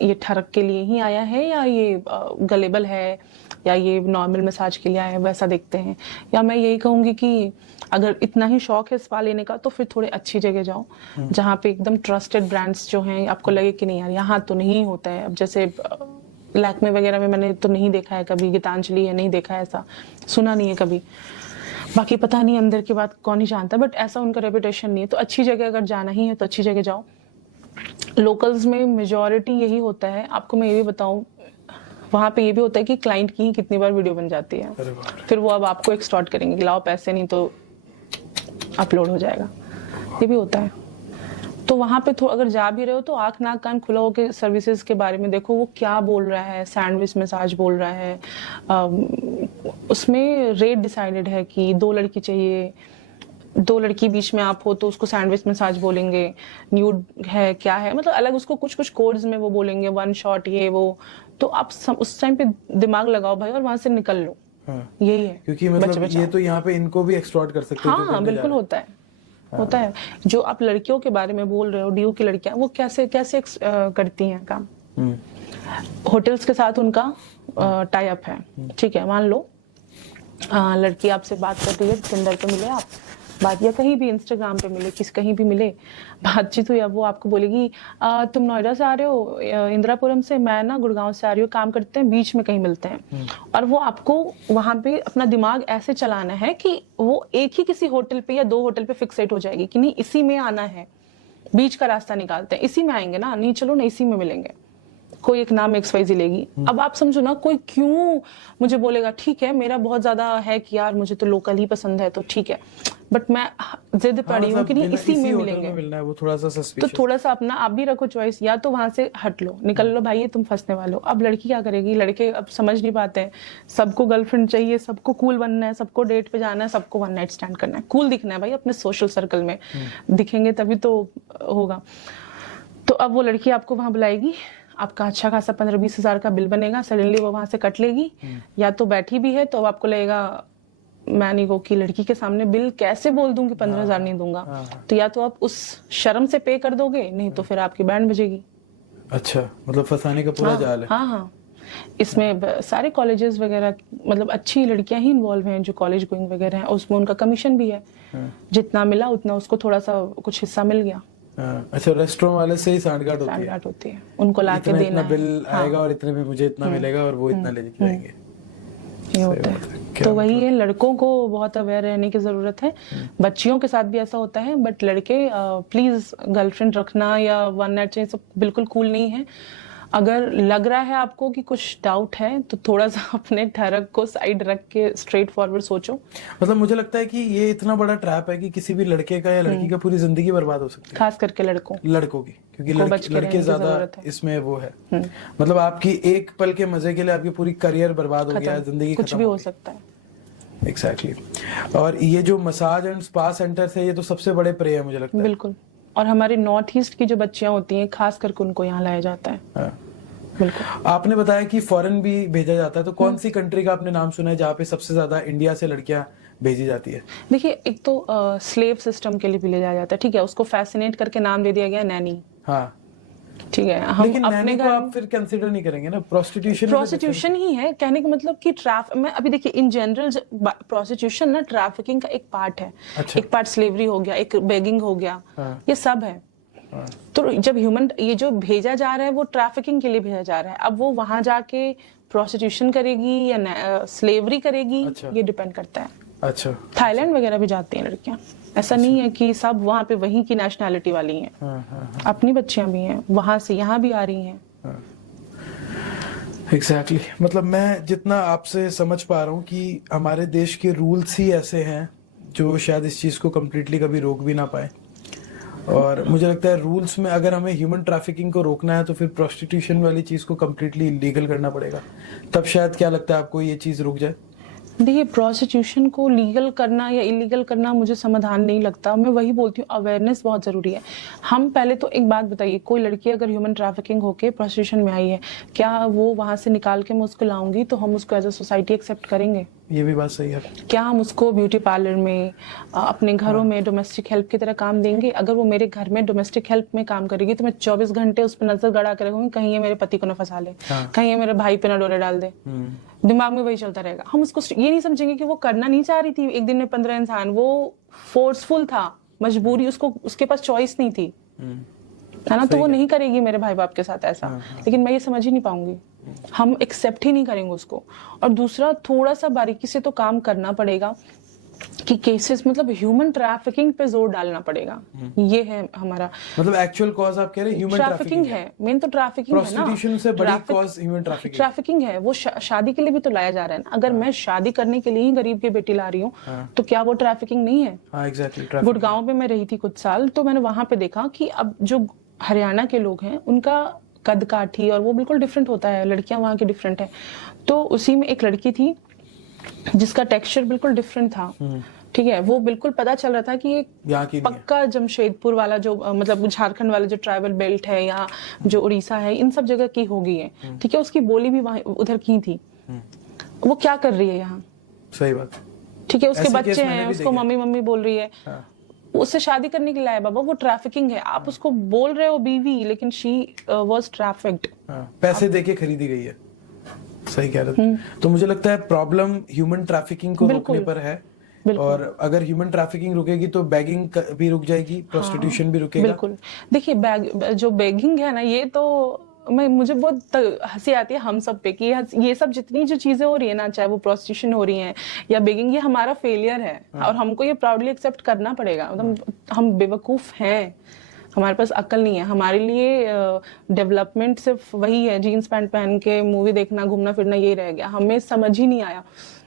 ये ठरक के लिए ही आया है या ये गलेबल है या ये नॉर्मल मसाज के लिए आया है, वैसा देखते हैं। या मैं यही कहूंगी कि अगर इतना ही शौक है स्पा लेने का तो फिर थोड़े अच्छी जगह जाओ जहाँ पे एकदम ट्रस्टेड ब्रांड्स जो हैं, आपको लगे कि नहीं यार यहाँ तो नहीं होता है। अब जैसे लैक्मे वगैरह में मैंने तो नहीं देखा है कभी, गीतांजलि है नहीं देखा है, ऐसा सुना नहीं है कभी। बाकी पता नहीं अंदर की बात कौन ही जानता है, बट ऐसा उनका रेपुटेशन नहीं है। तो अच्छी जगह अगर जाना ही है तो अच्छी जगह जाओ। लोकल्स में मेजॉरिटी यही होता है। आपको मैं ये भी बताऊं, वहाँ पे ये भी होता है कि क्लाइंट की कितनी बार वीडियो बन जाती है, फिर वो अब आपको एक्सटॉर्ट करेंगे कि लाओ पैसे नहीं तो अपलोड हो जाएगा, ये भी होता है। तो वहाँ पे तो अगर जा भी रहे हो तो आंख नाक कान खुला होकर सर्विसेज के बारे में देखो, वो क्या बोल रहा है। सैंडविच मसाज बोल रहा है, उसमें रेट डिसाइडेड है कि 2 लड़की चाहिए, 2 लड़की बीच में आप हो तो उसको सैंडविच मसाज बोलेंगे। न्यूड है क्या है, मतलब अलग उसको कुछ कुछ कोड्स में वो बोलेंगे, 1 शॉट ये वो। तो आप उस टाइम पे दिमाग लगाओ भाई और वहां से निकल लो। हाँ। यही है, क्योंकि मतलब ये तो यहाँ पे इनको भी एक्सटॉर्ट कर सकते हैं। हाँ बिल्कुल होता है। होता है। जो आप लड़कियों के बारे में बोल रहे हो, डीयू की लड़कियां, वो कैसे कैसे करती हैं काम। होटल्स के साथ उनका टाई अप है, ठीक है। मान लो लड़की आपसे बात कर रही है, टिंडर पे मिले आप बात, या कहीं भी इंस्टाग्राम पे मिले, कहीं भी मिले, बातचीत हुई, अब वो आपको बोलेगी तुम नोएडा से आ रहे हो, इंदिरापुरम से, मैं ना गुड़गांव से आ रही हूँ, काम करते हैं, बीच में कहीं मिलते हैं। और वो आपको वहां पे अपना दिमाग ऐसे चलाना है कि वो एक ही किसी होटल पे या 2 होटल पे फिक्सेट हो जाएगी कि नहीं इसी में आना है। बीच का रास्ता निकालते हैं, इसी में आएंगे ना, नहीं चलो ना इसी में मिलेंगे। कोई एक नाम XYZ लेगी। अब आप समझो ना, कोई क्यों मुझे बोलेगा ठीक है मेरा बहुत ज्यादा है कि यार मुझे तो लोकल ही पसंद है तो ठीक है, बट मैं जिद पड़ी हूँ कि नहीं इसी में मिलेंगे, मिलना है, वो थोड़ा सा तो थोड़ा सा अपना आप भी रखो चॉइस, या तो वहां से हट लो, निकल लो भाई, ये तुम फंसने वाले हो। अब लड़की क्या करेगी, लड़के अब समझ नहीं पाते हैं, सबको गर्लफ्रेंड चाहिए, सबको कूल बनना है, सबको डेट पे जाना है, सबको 1 नाइट स्टैंड करना है, कूल दिखना है भाई अपने सोशल सर्कल में। दिखेंगे तभी तो होगा। तो अब वो लड़की आपको वहां बुलाएगी, आपका अच्छा खासा 15-20 हजार का बिल बनेगा, सडनली वो वहां से कट लेगी। या तो बैठी भी है तो आपको लगेगा मैं नहीं को की लड़की के सामने बिल कैसे बोल दूंगी 15,000 नहीं दूंगा। तो या तो आप उस शर्म से पे कर दोगे, नहीं तो फिर आपकी बैंड बजेगी। अच्छा, मतलब फंसाने का पूरा जाल है। हाँ हाँ, इसमें सारे कॉलेजेस वगैरह, मतलब अच्छी लड़कियां ही इन्वॉल्व हैं जो कॉलेज गोइंग वगैरह हैं, उसमें उनका कमीशन भी है। जितना मिला उतना उसको थोड़ा सा कुछ हिस्सा मिल गया। अच्छा, रेस्टोरेंट वाले से ही सांठगांठ होती है, उनको लाके देना इतना बिल आएगा और इतने में मुझे इतना मिलेगा और वो इतना लेके जाएंगे। ये होता है। तो वही है, लड़कों को बहुत अवेयर रहने की जरूरत है। बच्चियों के साथ भी ऐसा होता है, बट लड़के प्लीज गर्लफ्रेंड रखना या 1 नाइट स्टैंड सब बिल्कुल कूल नहीं है। अगर लग रहा है आपको कि कुछ डाउट है तो थोड़ा सा अपने ठरक को साइड रख के स्ट्रेट फॉरवर्ड सोचो। मतलब मुझे लगता है कि ये इतना बड़ा ट्रैप है कि किसी भी लड़के का या लड़की का पूरी जिंदगी बर्बाद हो सकती है, खास करके लड़कों की, क्योंकि लड़के ज्यादा इसमें वो है। मतलब आपकी एक पल के मजे के लिए आपकी पूरी करियर बर्बाद हो गया, जिंदगी कुछ भी हो सकता है। एग्जैक्टली। और ये जो मसाज एंड स्पा सेंटर है, ये तो सबसे बड़े प्रे है मुझे लगता है। बिल्कुल। और हमारे नॉर्थ ईस्ट की जो बच्चियां होती हैं, खास करके उनको यहाँ लाया जाता है। बिल्कुल। आपने बताया कि फॉरेन भी भेजा जाता है, तो कौन सी कंट्री का आपने नाम सुना है जहाँ पे सबसे ज्यादा इंडिया से लड़कियां भेजी जाती है? देखिए, एक तो स्लेव सिस्टम के लिए भी ले जाया जाता है, ठीक है, उसको फैसिनेट करके नाम दे दिया गया नैनी। हाँ ठीक है, हम लेकिन अपने को आप फिर कंसीडर नहीं करेंगे ना, प्रोस्टिट्यूशन ही है। कहने का मतलब कि मैं अभी देखिए इन जनरल प्रोस्टिट्यूशन ना ट्रैफिकिंग का एक पार्ट है। अच्छा। एक पार्ट स्लेवरी हो गया, एक बेगिंग हो गया। ये सब है। तो जब ये जो भेजा जा रहा है वो ट्रैफिकिंग के लिए भेजा जा रहा है। अब वो वहां जाके प्रोस्टिट्यूशन करेगी या स्लेवरी करेगी, ये डिपेंड करता है। अच्छा। थाईलैंड वगैरह भी जाती हैं लड़कियां, ऐसा नहीं है कि सब वहाँ पे वहीं की नेशनैलिटी वाली हैं। अपनी बच्चियां भी हैं, वहां से यहाँ भी आ रही हैं। एग्जैक्टली मतलब मैं जितना आपसे समझ पा रहा हूँ कि हमारे देश के रूल्स ही ऐसे हैं जो शायद इस चीज़ को कम्प्लीटली कभी रोक भी ना पाए। और मुझे लगता है रूल्स में अगर हमें ह्यूमन ट्रैफिकिंग को रोकना है तो फिर प्रोस्टिट्यूशन वाली चीज़ को कम्प्लीटली लीगल करना पड़ेगा, तब शायद क्या लगता है आपको ये चीज़ रुक जाए? देखिए, प्रोस्टिट्यूशन को लीगल करना या इलीगल करना मुझे समाधान नहीं लगता। मैं वही बोलती हूँ, अवेयरनेस बहुत ज़रूरी है। हम पहले तो एक बात बताइए, कोई लड़की अगर ह्यूमन ट्रैफिकिंग होके प्रोस्टिट्यूशन में आई है, क्या वो वहाँ से निकाल के मैं उसको लाऊंगी तो हम उसको एज अ सोसाइटी एक्सेप्ट करेंगे? ये भी बात सही है। क्या हम उसको ब्यूटी पार्लर में, अपने घरों में डोमेस्टिक हेल्प की तरह काम देंगे? अगर वो मेरे घर में डोमेस्टिक हेल्प में काम करेगी तो मैं 24 घंटे उस पर नजर गड़ा कर रखूंगी, कहीं ये मेरे पति को ना फंसा ले, कहीं ये मेरे भाई पे ना डोरे डाल दे। दिमाग में वही चलता रहेगा। हम उसको ये नहीं समझेंगे कि वो करना नहीं चाह रही थी एक दिन में 15 इंसान, वो फोर्सफुल था, मजबूरी, उसको उसके पास चॉइस नहीं थी, है ना? तो वो नहीं करेगी मेरे भाई बाप के साथ ऐसा। लेकिन मैं ये समझ ही नहीं पाऊंगी, हम एक्सेप्ट ही नहीं करेंगे उसको। और दूसरा, थोड़ा सा बारीकी से तो काम करना पड़ेगा कि केसेस, मतलब ह्यूमन ट्रैफिकिंग पे जोर डालना पड़ेगा। ये है हमारा, मतलब एक्चुअल कॉज आप कह रहे हैं ह्यूमन ट्रैफिकिंग है। मेन तो ट्रैफिकिंग है ना, प्रोस्टिट्यूशन से बड़ी कॉज ह्यूमन ट्रैफिकिंग है। वो शादी के लिए भी तो लाया जा रहा है ना। अगर मैं शादी करने के लिए ही गरीब की बेटी ला रही हूँ तो क्या वो ट्रैफिकिंग नहीं है? हाँ एग्जैक्टली। गुड़गांव में मैं रही थी कुछ साल, तो मैंने वहां पे देखा कि अब जो हरियाणा के लोग हैं उनका कद काठी और वो बिल्कुल डिफरेंट होता है, लड़कियां वहां की डिफरेंट है। तो उसी में एक लड़की थी जिसका टेक्सचर बिल्कुल डिफरेंट था, ठीक है? वो बिल्कुल पता चल रहा था कि ये पक्का जमशेदपुर वाला जो, मतलब झारखंड वाला जो ट्राइबल बेल्ट है या जो उड़ीसा है, इन सब जगह की हो गई है, ठीक है? उसकी बोली भी वहां उधर की थी। वो क्या कर रही है यहाँ? सही बात, ठीक है? उसके बच्चे हैं, उसको मम्मी मम्मी बोल रही है। उससे शादी करने के लिए आया बाबा, वो ट्रैफिकिंग है। आप उसको बोल रहे हो बीवी, लेकिन शी वाज ट्रैफिक्ड। पैसे देके खरीदी गई है। सही कह रहे थे। तो मुझे लगता है प्रॉब्लम ह्यूमन ट्रैफिकिंग को रोकने पर है। और अगर ह्यूमन ट्रैफिकिंग रुकेगी तो बैगिंग भी रुक जाएगी, प्रोस्टिट्यूशन भी रुकेगा। बिल्कुल। देखिए, जो बैगिंग है ना, ये तो मुझे बहुत हंसी आती है हम सब पे कि ये सब जितनी जो चीजें हो रही है ना, चाहे वो प्रोस्टिट्यूशन हो रही है या बेगिंग, ये हमारा फेलियर है। और हमको ये प्राउडली एक्सेप्ट करना पड़ेगा। मतलब हम बेवकूफ हैं, हमारे पास अक्ल नहीं है। हमारे लिए डेवलपमेंट सिर्फ वही है, जीन्स पैंट पहन के मूवी देखना, घूमना फिरना, यही रह गया। हमें समझ ही नहीं आया।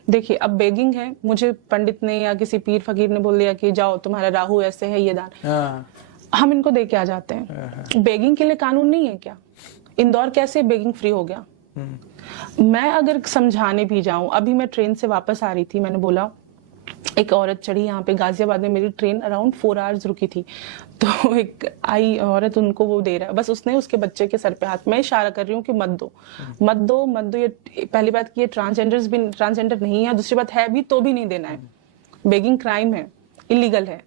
देखिए, अब बेगिंग है, मुझे पंडित ने या किसी पीर फकीर ने बोल दिया कि जाओ तुम्हारा राहु ऐसे है, ये दान, हम इनको दे के आ जाते हैं। बेगिंग के लिए कानून नहीं है क्या? इंदौर कैसे बेगिंग फ्री हो गया? मैं अगर समझाने भी जाऊं, अभी मैं ट्रेन से वापस आ रही थी, मैंने बोला एक औरत चढ़ी यहाँ पे गाजियाबाद में, मेरी ट्रेन अराउंड 4 आवर्स रुकी थी, तो एक आई औरत, उनको वो दे रहा है, बस उसने उसके बच्चे के सर पे हाथ, मैं इशारा कर रही हूँ कि मत दो मत दो मत दो। ये पहली बात कि ये ट्रांसजेंडर नहीं है, दूसरी बात है भी तो भी नहीं देना है। बेगिंग क्राइम है, इलीगल है।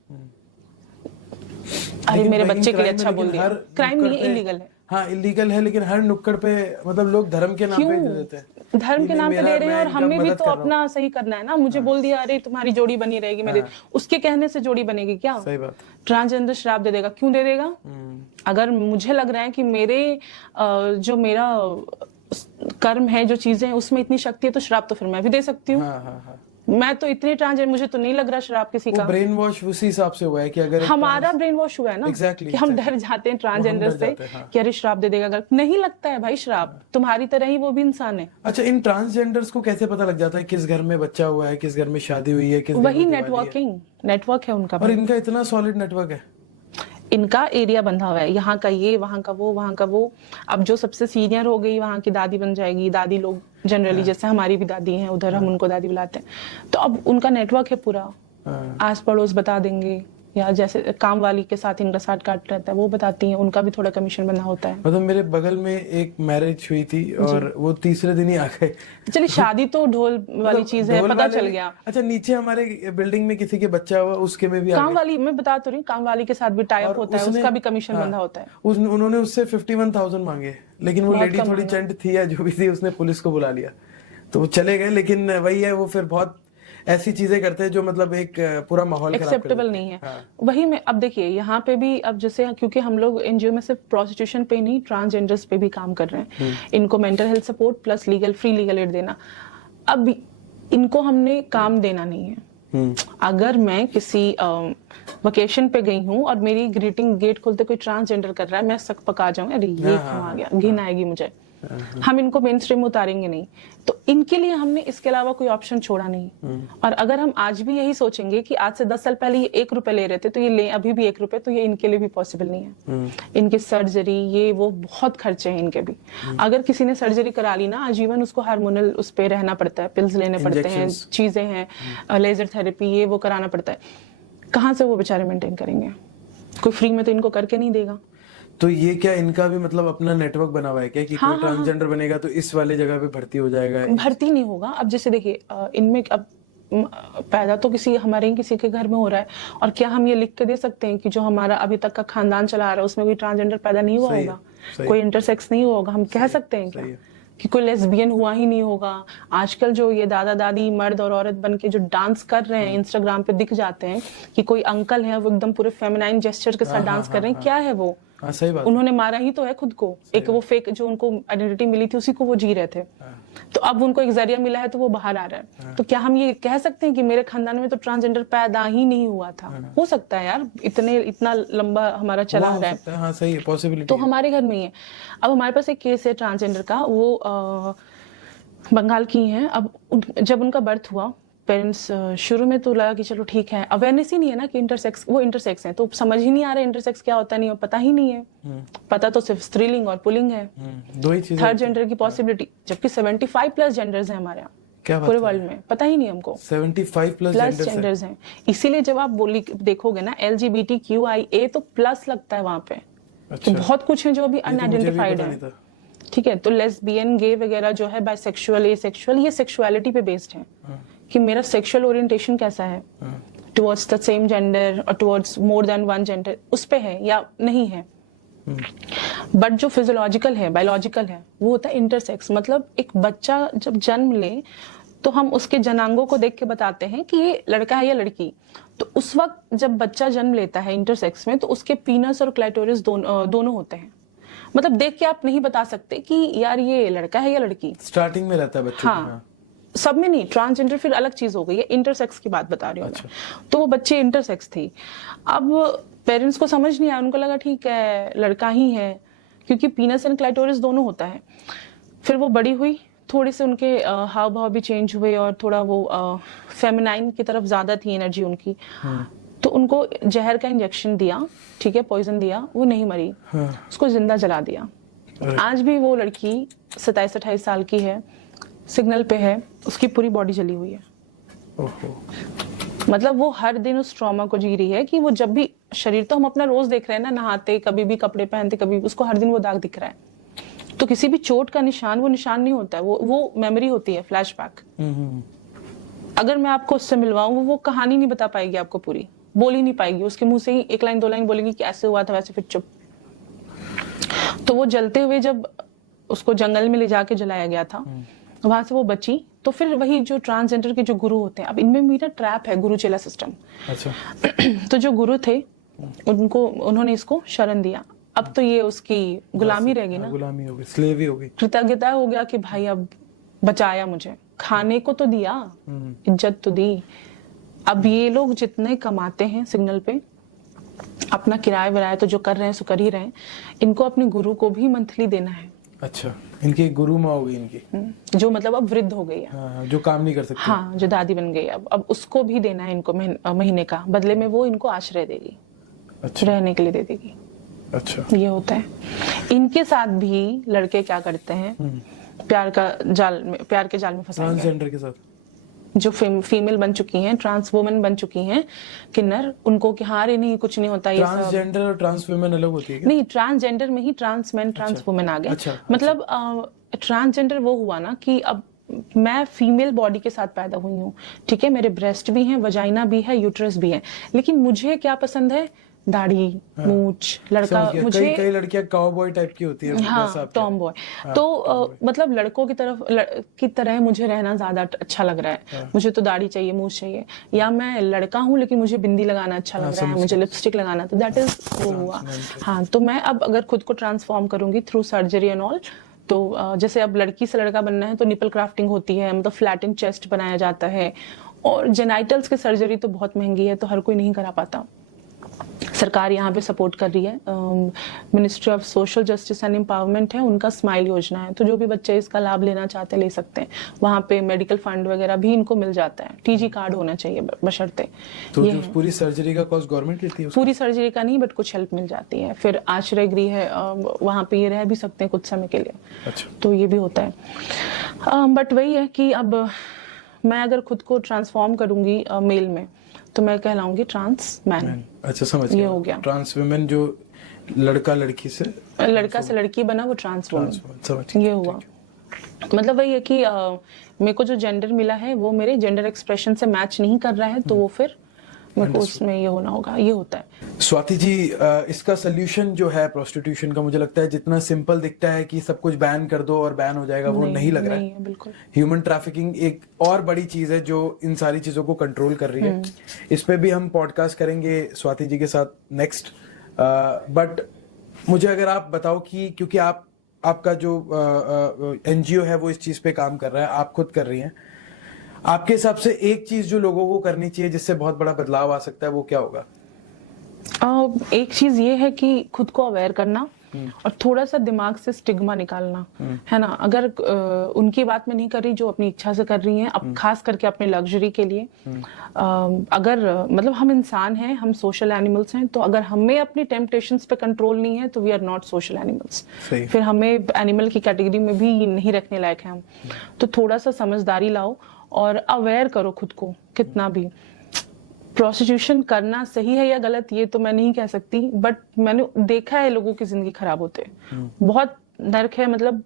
अरे मेरे बच्चे के लिए अच्छा बोल दिया, क्राइम नहीं है, इलीगल है। हाँ इलीगल है, लेकिन हर नुक्कड़ पे मतलब लोग धर्म के नाम पे दे देते हैं। धर्म के नाम पे दे रहे हैं, और हमें भी तो अपना सही करना है ना। मुझे बोल दिया, अरे तुम्हारी जोड़ी बनी रहेगी, मेरे उसके कहने से जोड़ी बनेगी क्या? सही बात। ट्रांसजेंडर श्राप दे देगा, क्यों दे देगा? अगर मुझे लग रहा है कि जो मेरा कर्म है, जो चीजें हैं, उसमें इतनी शक्ति है, तो श्राप तो फिर मैं भी दे सकती हूँ। मैं तो इतनी ट्रांसजेंडर, मुझे तो नहीं लग रहा शराब किसी का। ब्रेन वॉश उसी हिसाब से हुआ है कि अगर हमारा ब्रेन वॉश हुआ है ना, कि हम डर जाते हैं ट्रांसजेंडर से कि अरे शराब दे देगा। अगर नहीं लगता है भाई, शराब तुम्हारी तरह ही वो भी इंसान है। अच्छा, इन ट्रांसजेंडर्स को कैसे पता लग जाता है किस घर में बच्चा हुआ है, किस घर में शादी हुई है, किस वही नेटवर्क है उनका। और इनका इतना सॉलिड नेटवर्क है, इनका एरिया बंधा हुआ है, यहाँ का ये, वहाँ का वो, वहाँ का वो। अब जो सबसे सीनियर हो गई, वहाँ की दादी बन जाएगी। दादी लोग जनरली, जैसे हमारी भी दादी हैं उधर, हम उनको दादी बुलाते हैं, तो अब उनका नेटवर्क है पूरा। आस पड़ोस बता देंगे, या जैसे काम वाली के साथ इनका साथ काट रहता है, वो बताती हैं, उनका भी थोड़ा कमीशन बना होता है। मतलब मेरे बगल में एक मैरिज हुई थी और वो तीसरे दिन ही आ गए। चलिए, शादी तो ढोल वाली चीज है, पता चल गया। अच्छा, नीचे हमारे बिल्डिंग में किसी के बच्चा हुआ, उसके में भी काम वाली, मैं बता तो रही हूँ, काम वाली के साथ भी टाई अप होता है, उसका भी कमीशन बंधा होता है। उन्होंने उससे 51,000 मांगे, लेकिन वो लेडी थोड़ी चंट थी या जो भी थी, उसने पुलिस को बुला लिया, तो वो चले गए। लेकिन वही है, वो फिर बहुत ऐसी चीजें करते हैं जो मतलब एक पूरा माहौल एक्सेप्टेबल नहीं है। वही में, अब देखिए यहाँ पे भी, अब जैसे क्योंकि हम लोग एनजीओ में सिर्फ प्रोस्टिट्यूशन पे नहीं, ट्रांसजेंडर्स पे भी काम कर रहे हैं। इनको mental health support plus free legal aid देना। अब इनको हमने काम देना नहीं है। अगर मैं किसी वेकेशन पे गई हूँ और मेरी ग्रीटिंग गेट खोलते कोई ट्रांसजेंडर कर रहा है, मैं सक पका जाऊं, अरे ये क्यों आ गया, घिन आएगी मुझे। हम इनको मेन स्ट्रीम में उतारेंगे नहीं, तो इनके लिए हमने इसके अलावा कोई ऑप्शन छोड़ा नहीं। और अगर हम आज भी यही सोचेंगे कि आज से 10 साल पहले ये 1 रुपए ले रहे थे तो ये ले अभी भी 1 रुपए, तो ये इनके लिए भी पॉसिबल नहीं है। इनकी सर्जरी ये वो बहुत खर्चे हैं इनके भी। अगर किसी ने सर्जरी करा ली ना, आजीवन उसको हार्मोनल उस पे रहना पड़ता है, पिल्स लेने पड़ते हैं, चीजें हैं, लेजर थेरेपी ये वो कराना पड़ता है। कहाँ से वो बेचारे मेंटेन करेंगे? कोई फ्री में तो इनको करके नहीं देगा। तो ये क्या इनका भी मतलब अपना नेटवर्क बना हुआ है क्या कि कोई ट्रांसजेंडर बनेगा तो इस वाले जगह पे भर्ती हो जाएगा? भर्ती नहीं होगा। अब जैसे देखिए, इनमें अब पैदा तो किसी हमारे ही किसी के घर में हो रहा है, और क्या हम ये लिख के दे सकते हैं कि जो हमारा अभी तक का खानदान चला आ रहा है उसमें कोई ट्रांसजेंडर पैदा नहीं हुआ होगा, कोई इंटरसेक्स नहीं हुआ होगा? हम कह सकते हैं क्या कि कोई लेस्बियन हुआ ही नहीं होगा? आजकल जो ये दादा दादी मर्द और औरत बन के जो डांस कर रहे हैं, इंस्टाग्राम पे दिख जाते हैं कि कोई अंकल है वो एकदम पूरे फेमिनाइन जेस्चर के साथ डांस कर रहे हैं, क्या है वो? सही बात। उन्होंने मारा ही तो है खुद को। एक वो फेक जो उनको आइडेंटिटी मिली थी उसी को वो जी रहे थे, तो अब उनको एक जरिया मिला है तो वो बाहर आ रहा है। तो क्या हम ये कह सकते हैं कि मेरे खानदान में तो ट्रांसजेंडर पैदा ही नहीं हुआ था? हो सकता है यार, इतना लंबा हमारा चला आ रहा है। हाँ सही है, पॉसिबिलिटी तो हमारे घर में ही है। अब हमारे पास एक केस है ट्रांसजेंडर का, वो बंगाल की हैं। अब जब उनका बर्थ हुआ, पेरेंट्स शुरू में तो लगा कि चलो ठीक है, अवेयरनेस ही नहीं है ना कि इंटरसेक्स, वो इंटरसेक्स है तो समझ ही नहीं आ रहा इंटरसेक्स क्या होता, नहीं पता ही नहीं है। पता तो सिर्फ स्त्रीलिंग और पुल्लिंग है, दो ही चीजें। थर्ड जेंडर की पॉसिबिलिटी, जबकि 75+ जेंडर्स हैं हमारे यहाँ, क्या पूरे वर्ल्ड में, पता ही नहीं हमको 75+ जेंडर्स हैं। इसीलिए जब आप देखोगे ना LGBTQIA तो प्लस लगता है वहां पे। तो बहुत कुछ है जो अभी अनआइडेंटिफाइड है। ठीक है, तो लेस्बियन, गे वगैरह जो है, बाइसेक्सुअल, एसेक्सुअल, ये सेक्सुअलिटी पे बेस्ड है कि मेरा सेक्सुअल ओरिएंटेशन कैसा है टुवर्ड्स द सेम जेंडर और towards more than one gender, उस पे है या नहीं है। बट जो फिजियोलॉजिकल है, बायोलॉजिकल है, वो होता है इंटरसेक्स। मतलब एक बच्चा जब जन्म ले तो हम उसके जनांगों को देख के बताते हैं कि ये लड़का है या लड़की। तो उस वक्त जब बच्चा जन्म लेता है इंटरसेक्स में, तो उसके पीनस और क्लाइटोरिस दोनों होते हैं। मतलब देख के आप नहीं बता सकते कि यार ये लड़का है या लड़की। स्टार्टिंग में रहता है बच्चों हाँ, सब में नहीं। ट्रांसजेंडर फिर अलग चीज हो गई है, इंटरसेक्स की बात बता रही हूँ। अच्छा। तो वो बच्चे इंटरसेक्स थी। अब पेरेंट्स को समझ नहीं आया, उनको लगा ठीक है लड़का ही है, क्योंकि पीनस एंड क्लाइटोरिस दोनों होता है। फिर वो बड़ी हुई, थोड़े से उनके हाव भाव भी चेंज हुए और थोड़ा वो फेमिनाइन की तरफ ज्यादा थी एनर्जी उनकी। तो उनको जहर का इंजेक्शन दिया, ठीक है, पॉइजन दिया, वो नहीं मरी, उसको जिंदा जला दिया। आज भी वो लड़की 27-28 साल की है, सिग्नल पे है, उसकी पूरी बॉडी जली हुई है। मतलब वो हर दिन उस ट्रॉमा को जी रही है कि वो जब भी, शरीर तो हम अपना रोज देख रहे हैं ना, नहाते, कभी भी कपड़े पहनते, कभी उसको हर दिन वो दाग दिख रहा है। तो किसी भी चोट का निशान वो निशान नहीं होता है, वो मेमोरी होती है, फ्लैशबैक। अगर मैं आपको उससे मिलवाऊं, वो कहानी नहीं बता पाएगी आपको, पूरी बोल ही नहीं पाएगी, उसके मुंह से ही 1 लाइन 2 लाइन बोलेगी कि ऐसे हुआ था वैसे, फिर चुप। तो वो जलते हुए जब उसको जंगल में ले जाके जलाया गया था, वहां से वो बची। तो फिर वही जो ट्रांसजेंडर के जो गुरु होते हैं, अब इनमें मेरा ट्रैप है, गुरु चेला सिस्टम। अच्छा। तो जो गुरु थे उन्होंने इसको शरण दिया। अब तो ये उसकी गुलामी रह गई ना, गुलामी हो गई, स्लेवी हो गई, कृतज्ञता हो गया कि भाई अब बचाया मुझे, खाने को तो दिया, इज्जत तो दी। अब ये लोग जितने कमाते हैं सिग्नल पे, अपना किराया विराया तो जो कर रहे हैं सो कर ही रहे हैं, इनको अपने गुरु को भी मंथली देना है। अच्छा, इनकी गुरु माँ हो गई इनकी, जो मतलब अब वृद्ध हो गई है। हाँ, जो काम नहीं कर सकती। हाँ, जो दादी बन गई, अब उसको भी देना है इनको महीने का, बदले में वो इनको आश्रय देगी। अच्छा। रहने के लिए दे देगी। अच्छा। ये होता है। इनके साथ भी लड़के क्या करते हैं, प्यार के जाल में फंसाएंगे। ट्रांसजेंडर के साथ जो फीमेल बन चुकी हैं, ट्रांस वुमेन बन चुकी हैं, किन्नर, उनको कि हाँ रे नहीं कुछ नहीं होता, ये ट्रांसजेंडर और ट्रांस वुमेन अलग होती है क्या? नहीं, ट्रांसजेंडर में ही ट्रांस मैन, ट्रांस वुमेन आ गया। अच्छा, मतलब ट्रांसजेंडर वो हुआ ना कि अब मैं फीमेल बॉडी के साथ पैदा हुई हूँ, ठीक है, मेरे ब्रेस्ट भी हैं, वजाइना भी है, यूट्रस भी है, लेकिन मुझे क्या पसंद है, दाढ़ी, मूछ, लड़का। मुझे कई लड़कियां काउबॉय टाइप की होती है। हाँ, टॉम बॉय। तो मतलब लड़कों की तरह मुझे रहना ज्यादा अच्छा लग रहा है। मुझे तो दाढ़ी चाहिए, मूछ चाहिए, या मैं लड़का हूँ लेकिन मुझे बिंदी लगाना अच्छा लग रहा है, मुझे लिपस्टिक लगाना, तो दैट इज वो हुआ। हाँ, तो मैं अब अगर खुद को ट्रांसफॉर्म करूंगी थ्रू सर्जरी एंड ऑल, तो जैसे अब लड़की से लड़का बनना है तो निपल क्राफ्टिंग होती है, मतलब फ्लैटेन चेस्ट बनाया जाता है, और जेनाइटल्स की सर्जरी तो बहुत महंगी है, तो हर कोई नहीं करा पाता। सरकार यहाँ पे सपोर्ट कर रही है। Ministry of social justice and empowerment है, उनका स्माइल योजना है, तो जो भी बच्चे इसका लाभ लेना चाहते हैं ले सकते हैं। वहाँ पे मेडिकल फंड वगैरह भी इनको मिल जाता है, टीजी कार्ड होना चाहिए बशर्ते। तो जो पूरी सर्जरी का कॉस्ट गवर्नमेंट लेती है उसका? पूरी सर्जरी का नहीं, बट कुछ हेल्प मिल जाती है। फिर आश्रय गृह है, वहाँ पे ये रह भी सकते हैं कुछ समय के लिए। अच्छा। तो ये भी होता है। बट वही है कि अब मैं अगर खुद को ट्रांसफॉर्म करूंगी मेल में, तो मैं कहलाऊंगी ट्रांस मैन। अच्छा, समझ ये हो गया। ट्रांस वुमेन जो लड़का से लड़की बना, वो ट्रांस वुमेन। समझ ये हुआ। मतलब वही है कि मेरे को जो जेंडर मिला है वो मेरे जेंडर एक्सप्रेशन से मैच नहीं कर रहा है, तो वो फिर मेरे को उसमें ये होना होगा। ये होता है। स्वाति जी, इसका सोल्यूशन जो है प्रोस्टिट्यूशन का, मुझे लगता है जितना सिंपल दिखता है कि सब कुछ बैन कर दो और बैन हो जाएगा, वो नहीं लग रहा है। बिल्कुल। ह्यूमन ट्रैफिकिंग एक और बड़ी चीज है जो इन सारी चीजों को कंट्रोल कर रही है। इस पे भी हम पॉडकास्ट करेंगे स्वाति जी के साथ नेक्स्ट। बट मुझे अगर आप बताओ कि क्योंकि आपका जो एनजीओ है वो इस चीज पे काम कर रहा है, आप खुद कर रही हैं, आपके हिसाब से एक चीज जो लोगों को करनी चाहिए जिससे बहुत बड़ा बदलाव आ सकता है, वो क्या होगा? एक चीज ये है कि खुद को अवेयर करना और थोड़ा सा दिमाग से स्टिग्मा निकालना, है ना। अगर उनकी बात में नहीं कर रही जो अपनी इच्छा से कर रही हैं, अब खास करके अपने लग्जरी के लिए, अगर मतलब हम इंसान हैं, हम सोशल एनिमल्स हैं, तो अगर हमें अपनी टेम्पटेशंस पे कंट्रोल नहीं है तो we are not social animals. फिर हमें एनिमल की कैटेगरी में भी नहीं रखने लायक है हम। तो थोड़ा सा समझदारी लाओ और अवेयर करो खुद को कितना भी। प्रोस्टिट्यूशन करना सही है या गलत ये तो मैं नहीं कह सकती, बट मैंने देखा है लोगों की जिंदगी खराब होते, बहुत नर्क है। मतलब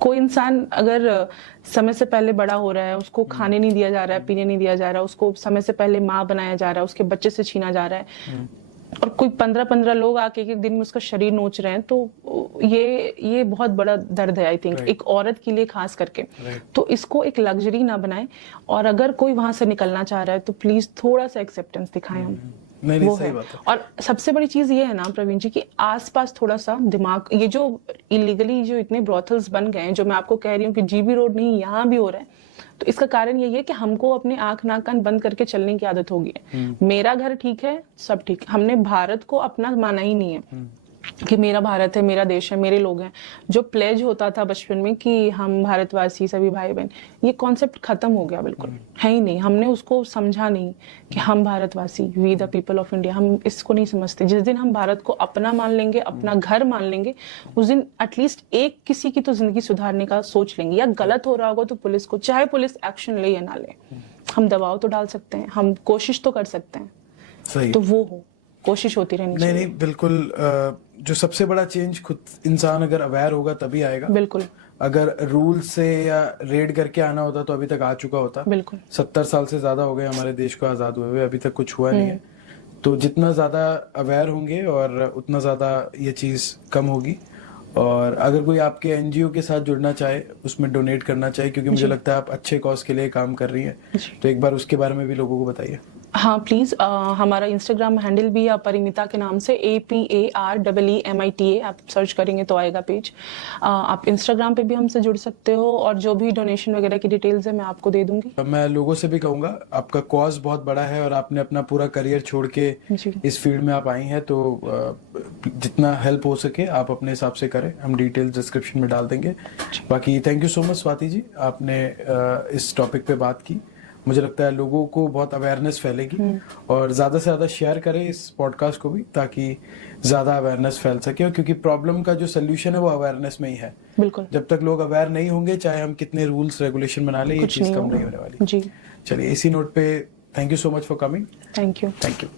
कोई इंसान अगर समय से पहले बड़ा हो रहा है, उसको खाने नहीं दिया जा रहा है, पीने नहीं दिया जा रहा है, उसको समय से पहले माँ बनाया जा रहा है, उसके बच्चे से छीना जा रहा है, और कोई 15-15 लोग आके एक दिन में उसका शरीर नोच रहे हैं, तो ये बहुत बड़ा दर्द है आई थिंक, एक औरत के लिए खास करके। तो इसको एक लग्जरी ना बनाएं, और अगर कोई वहां से निकलना चाह रहा है तो प्लीज थोड़ा सा एक्सेप्टेंस दिखाएं हम। नहीं, वो सही है। बात है। और सबसे बड़ी चीज ये है ना प्रवीण जी कि आसपास थोड़ा सा दिमाग, ये जो इलीगली जो इतने ब्रॉथल्स बन गए हैं, जो मैं आपको कह रही हूँ कि जीबी रोड नहीं यहाँ भी हो रहा है, तो इसका कारण यही है कि हमको अपने आंख नाक कान बंद करके चलने की आदत हो गई है। मेरा घर ठीक है, सब ठीक है, हमने भारत को अपना माना ही नहीं है कि मेरा भारत है, मेरा देश है, मेरे लोग हैं। जो प्लेज होता था बचपन में कि हम भारतवासी सभी भाई बहन, ये कॉन्सेप्ट खत्म हो गया, बिल्कुल है ही नहीं। हमने उसको समझा नहीं कि हम भारतवासी, we the people of India, हम इसको नहीं समझते। जिस दिन हम भारत को अपना मान लेंगे, अपना घर मान लेंगे, उस दिन एटलीस्ट एक किसी की तो जिंदगी सुधारने का सोच लेंगे। या गलत हो रहा होगा तो पुलिस को, चाहे पुलिस एक्शन ले या ना ले, हम दबाव तो डाल सकते हैं, हम कोशिश तो कर सकते हैं। सही। तो वो हो, कोशिश होती रहनी चाहिए। नहीं, बिल्कुल। जो सबसे बड़ा चेंज खुद इंसान अगर अवेयर होगा तभी आएगा। बिल्कुल। अगर रूल से या रेड करके आना होता तो अभी तक आ चुका होता। बिल्कुल। 70 साल से ज्यादा हो गए हमारे देश को आजाद हुए हुए, अभी तक कुछ हुआ नहीं है। तो जितना ज्यादा अवेयर होंगे और उतना ज्यादा ये चीज कम होगी। और अगर कोई आपके एनजीओ के साथ जुड़ना चाहे, उसमें डोनेट करना चाहे, क्योंकि मुझे लगता है आप अच्छे कॉज के लिए काम कर रही हैं, तो एक बार उसके बारे में भी लोगों को बताइए। हाँ प्लीज, हमारा इंस्टाग्राम हैंडल भी है परिमिता के नाम से, APAREEMITA, आप सर्च करेंगे तो आएगा पेज। आप इंस्टाग्राम पे भी हमसे जुड़ सकते हो, और जो भी डोनेशन वगैरह की डिटेल्स है मैं आपको दे दूंगी। मैं लोगों से भी कहूंगा, आपका कॉज बहुत बड़ा है और आपने अपना पूरा करियर छोड़ के इस फील्ड में आप आई हैं, तो जितना हेल्प हो सके आप अपने हिसाब से करें। हम डिटेल्स डिस्क्रिप्शन में डाल देंगे। बाकी thank you so much Swati ji, आपने इस टॉपिक पे बात की। मुझे लगता है लोगों को बहुत अवेयरनेस फैलेगी, और ज़्यादा से ज़्यादा शेयर करें इस पॉडकास्ट को भी, ताकि ज़्यादा अवेयरनेस फैल सके। और क्योंकि प्रॉब्लम का जो सोल्यूशन है वो अवेयरनेस में ही है। बिल्कुल। जब तक लोग अवेयर नहीं होंगे, चाहे हम कितने रूल्स रेगुलेशन बना लें, ये चीज़ कम नहीं होने वाली। जी। चलिए, इसी नोट पे thank you so much for coming. Thank you. Thank you.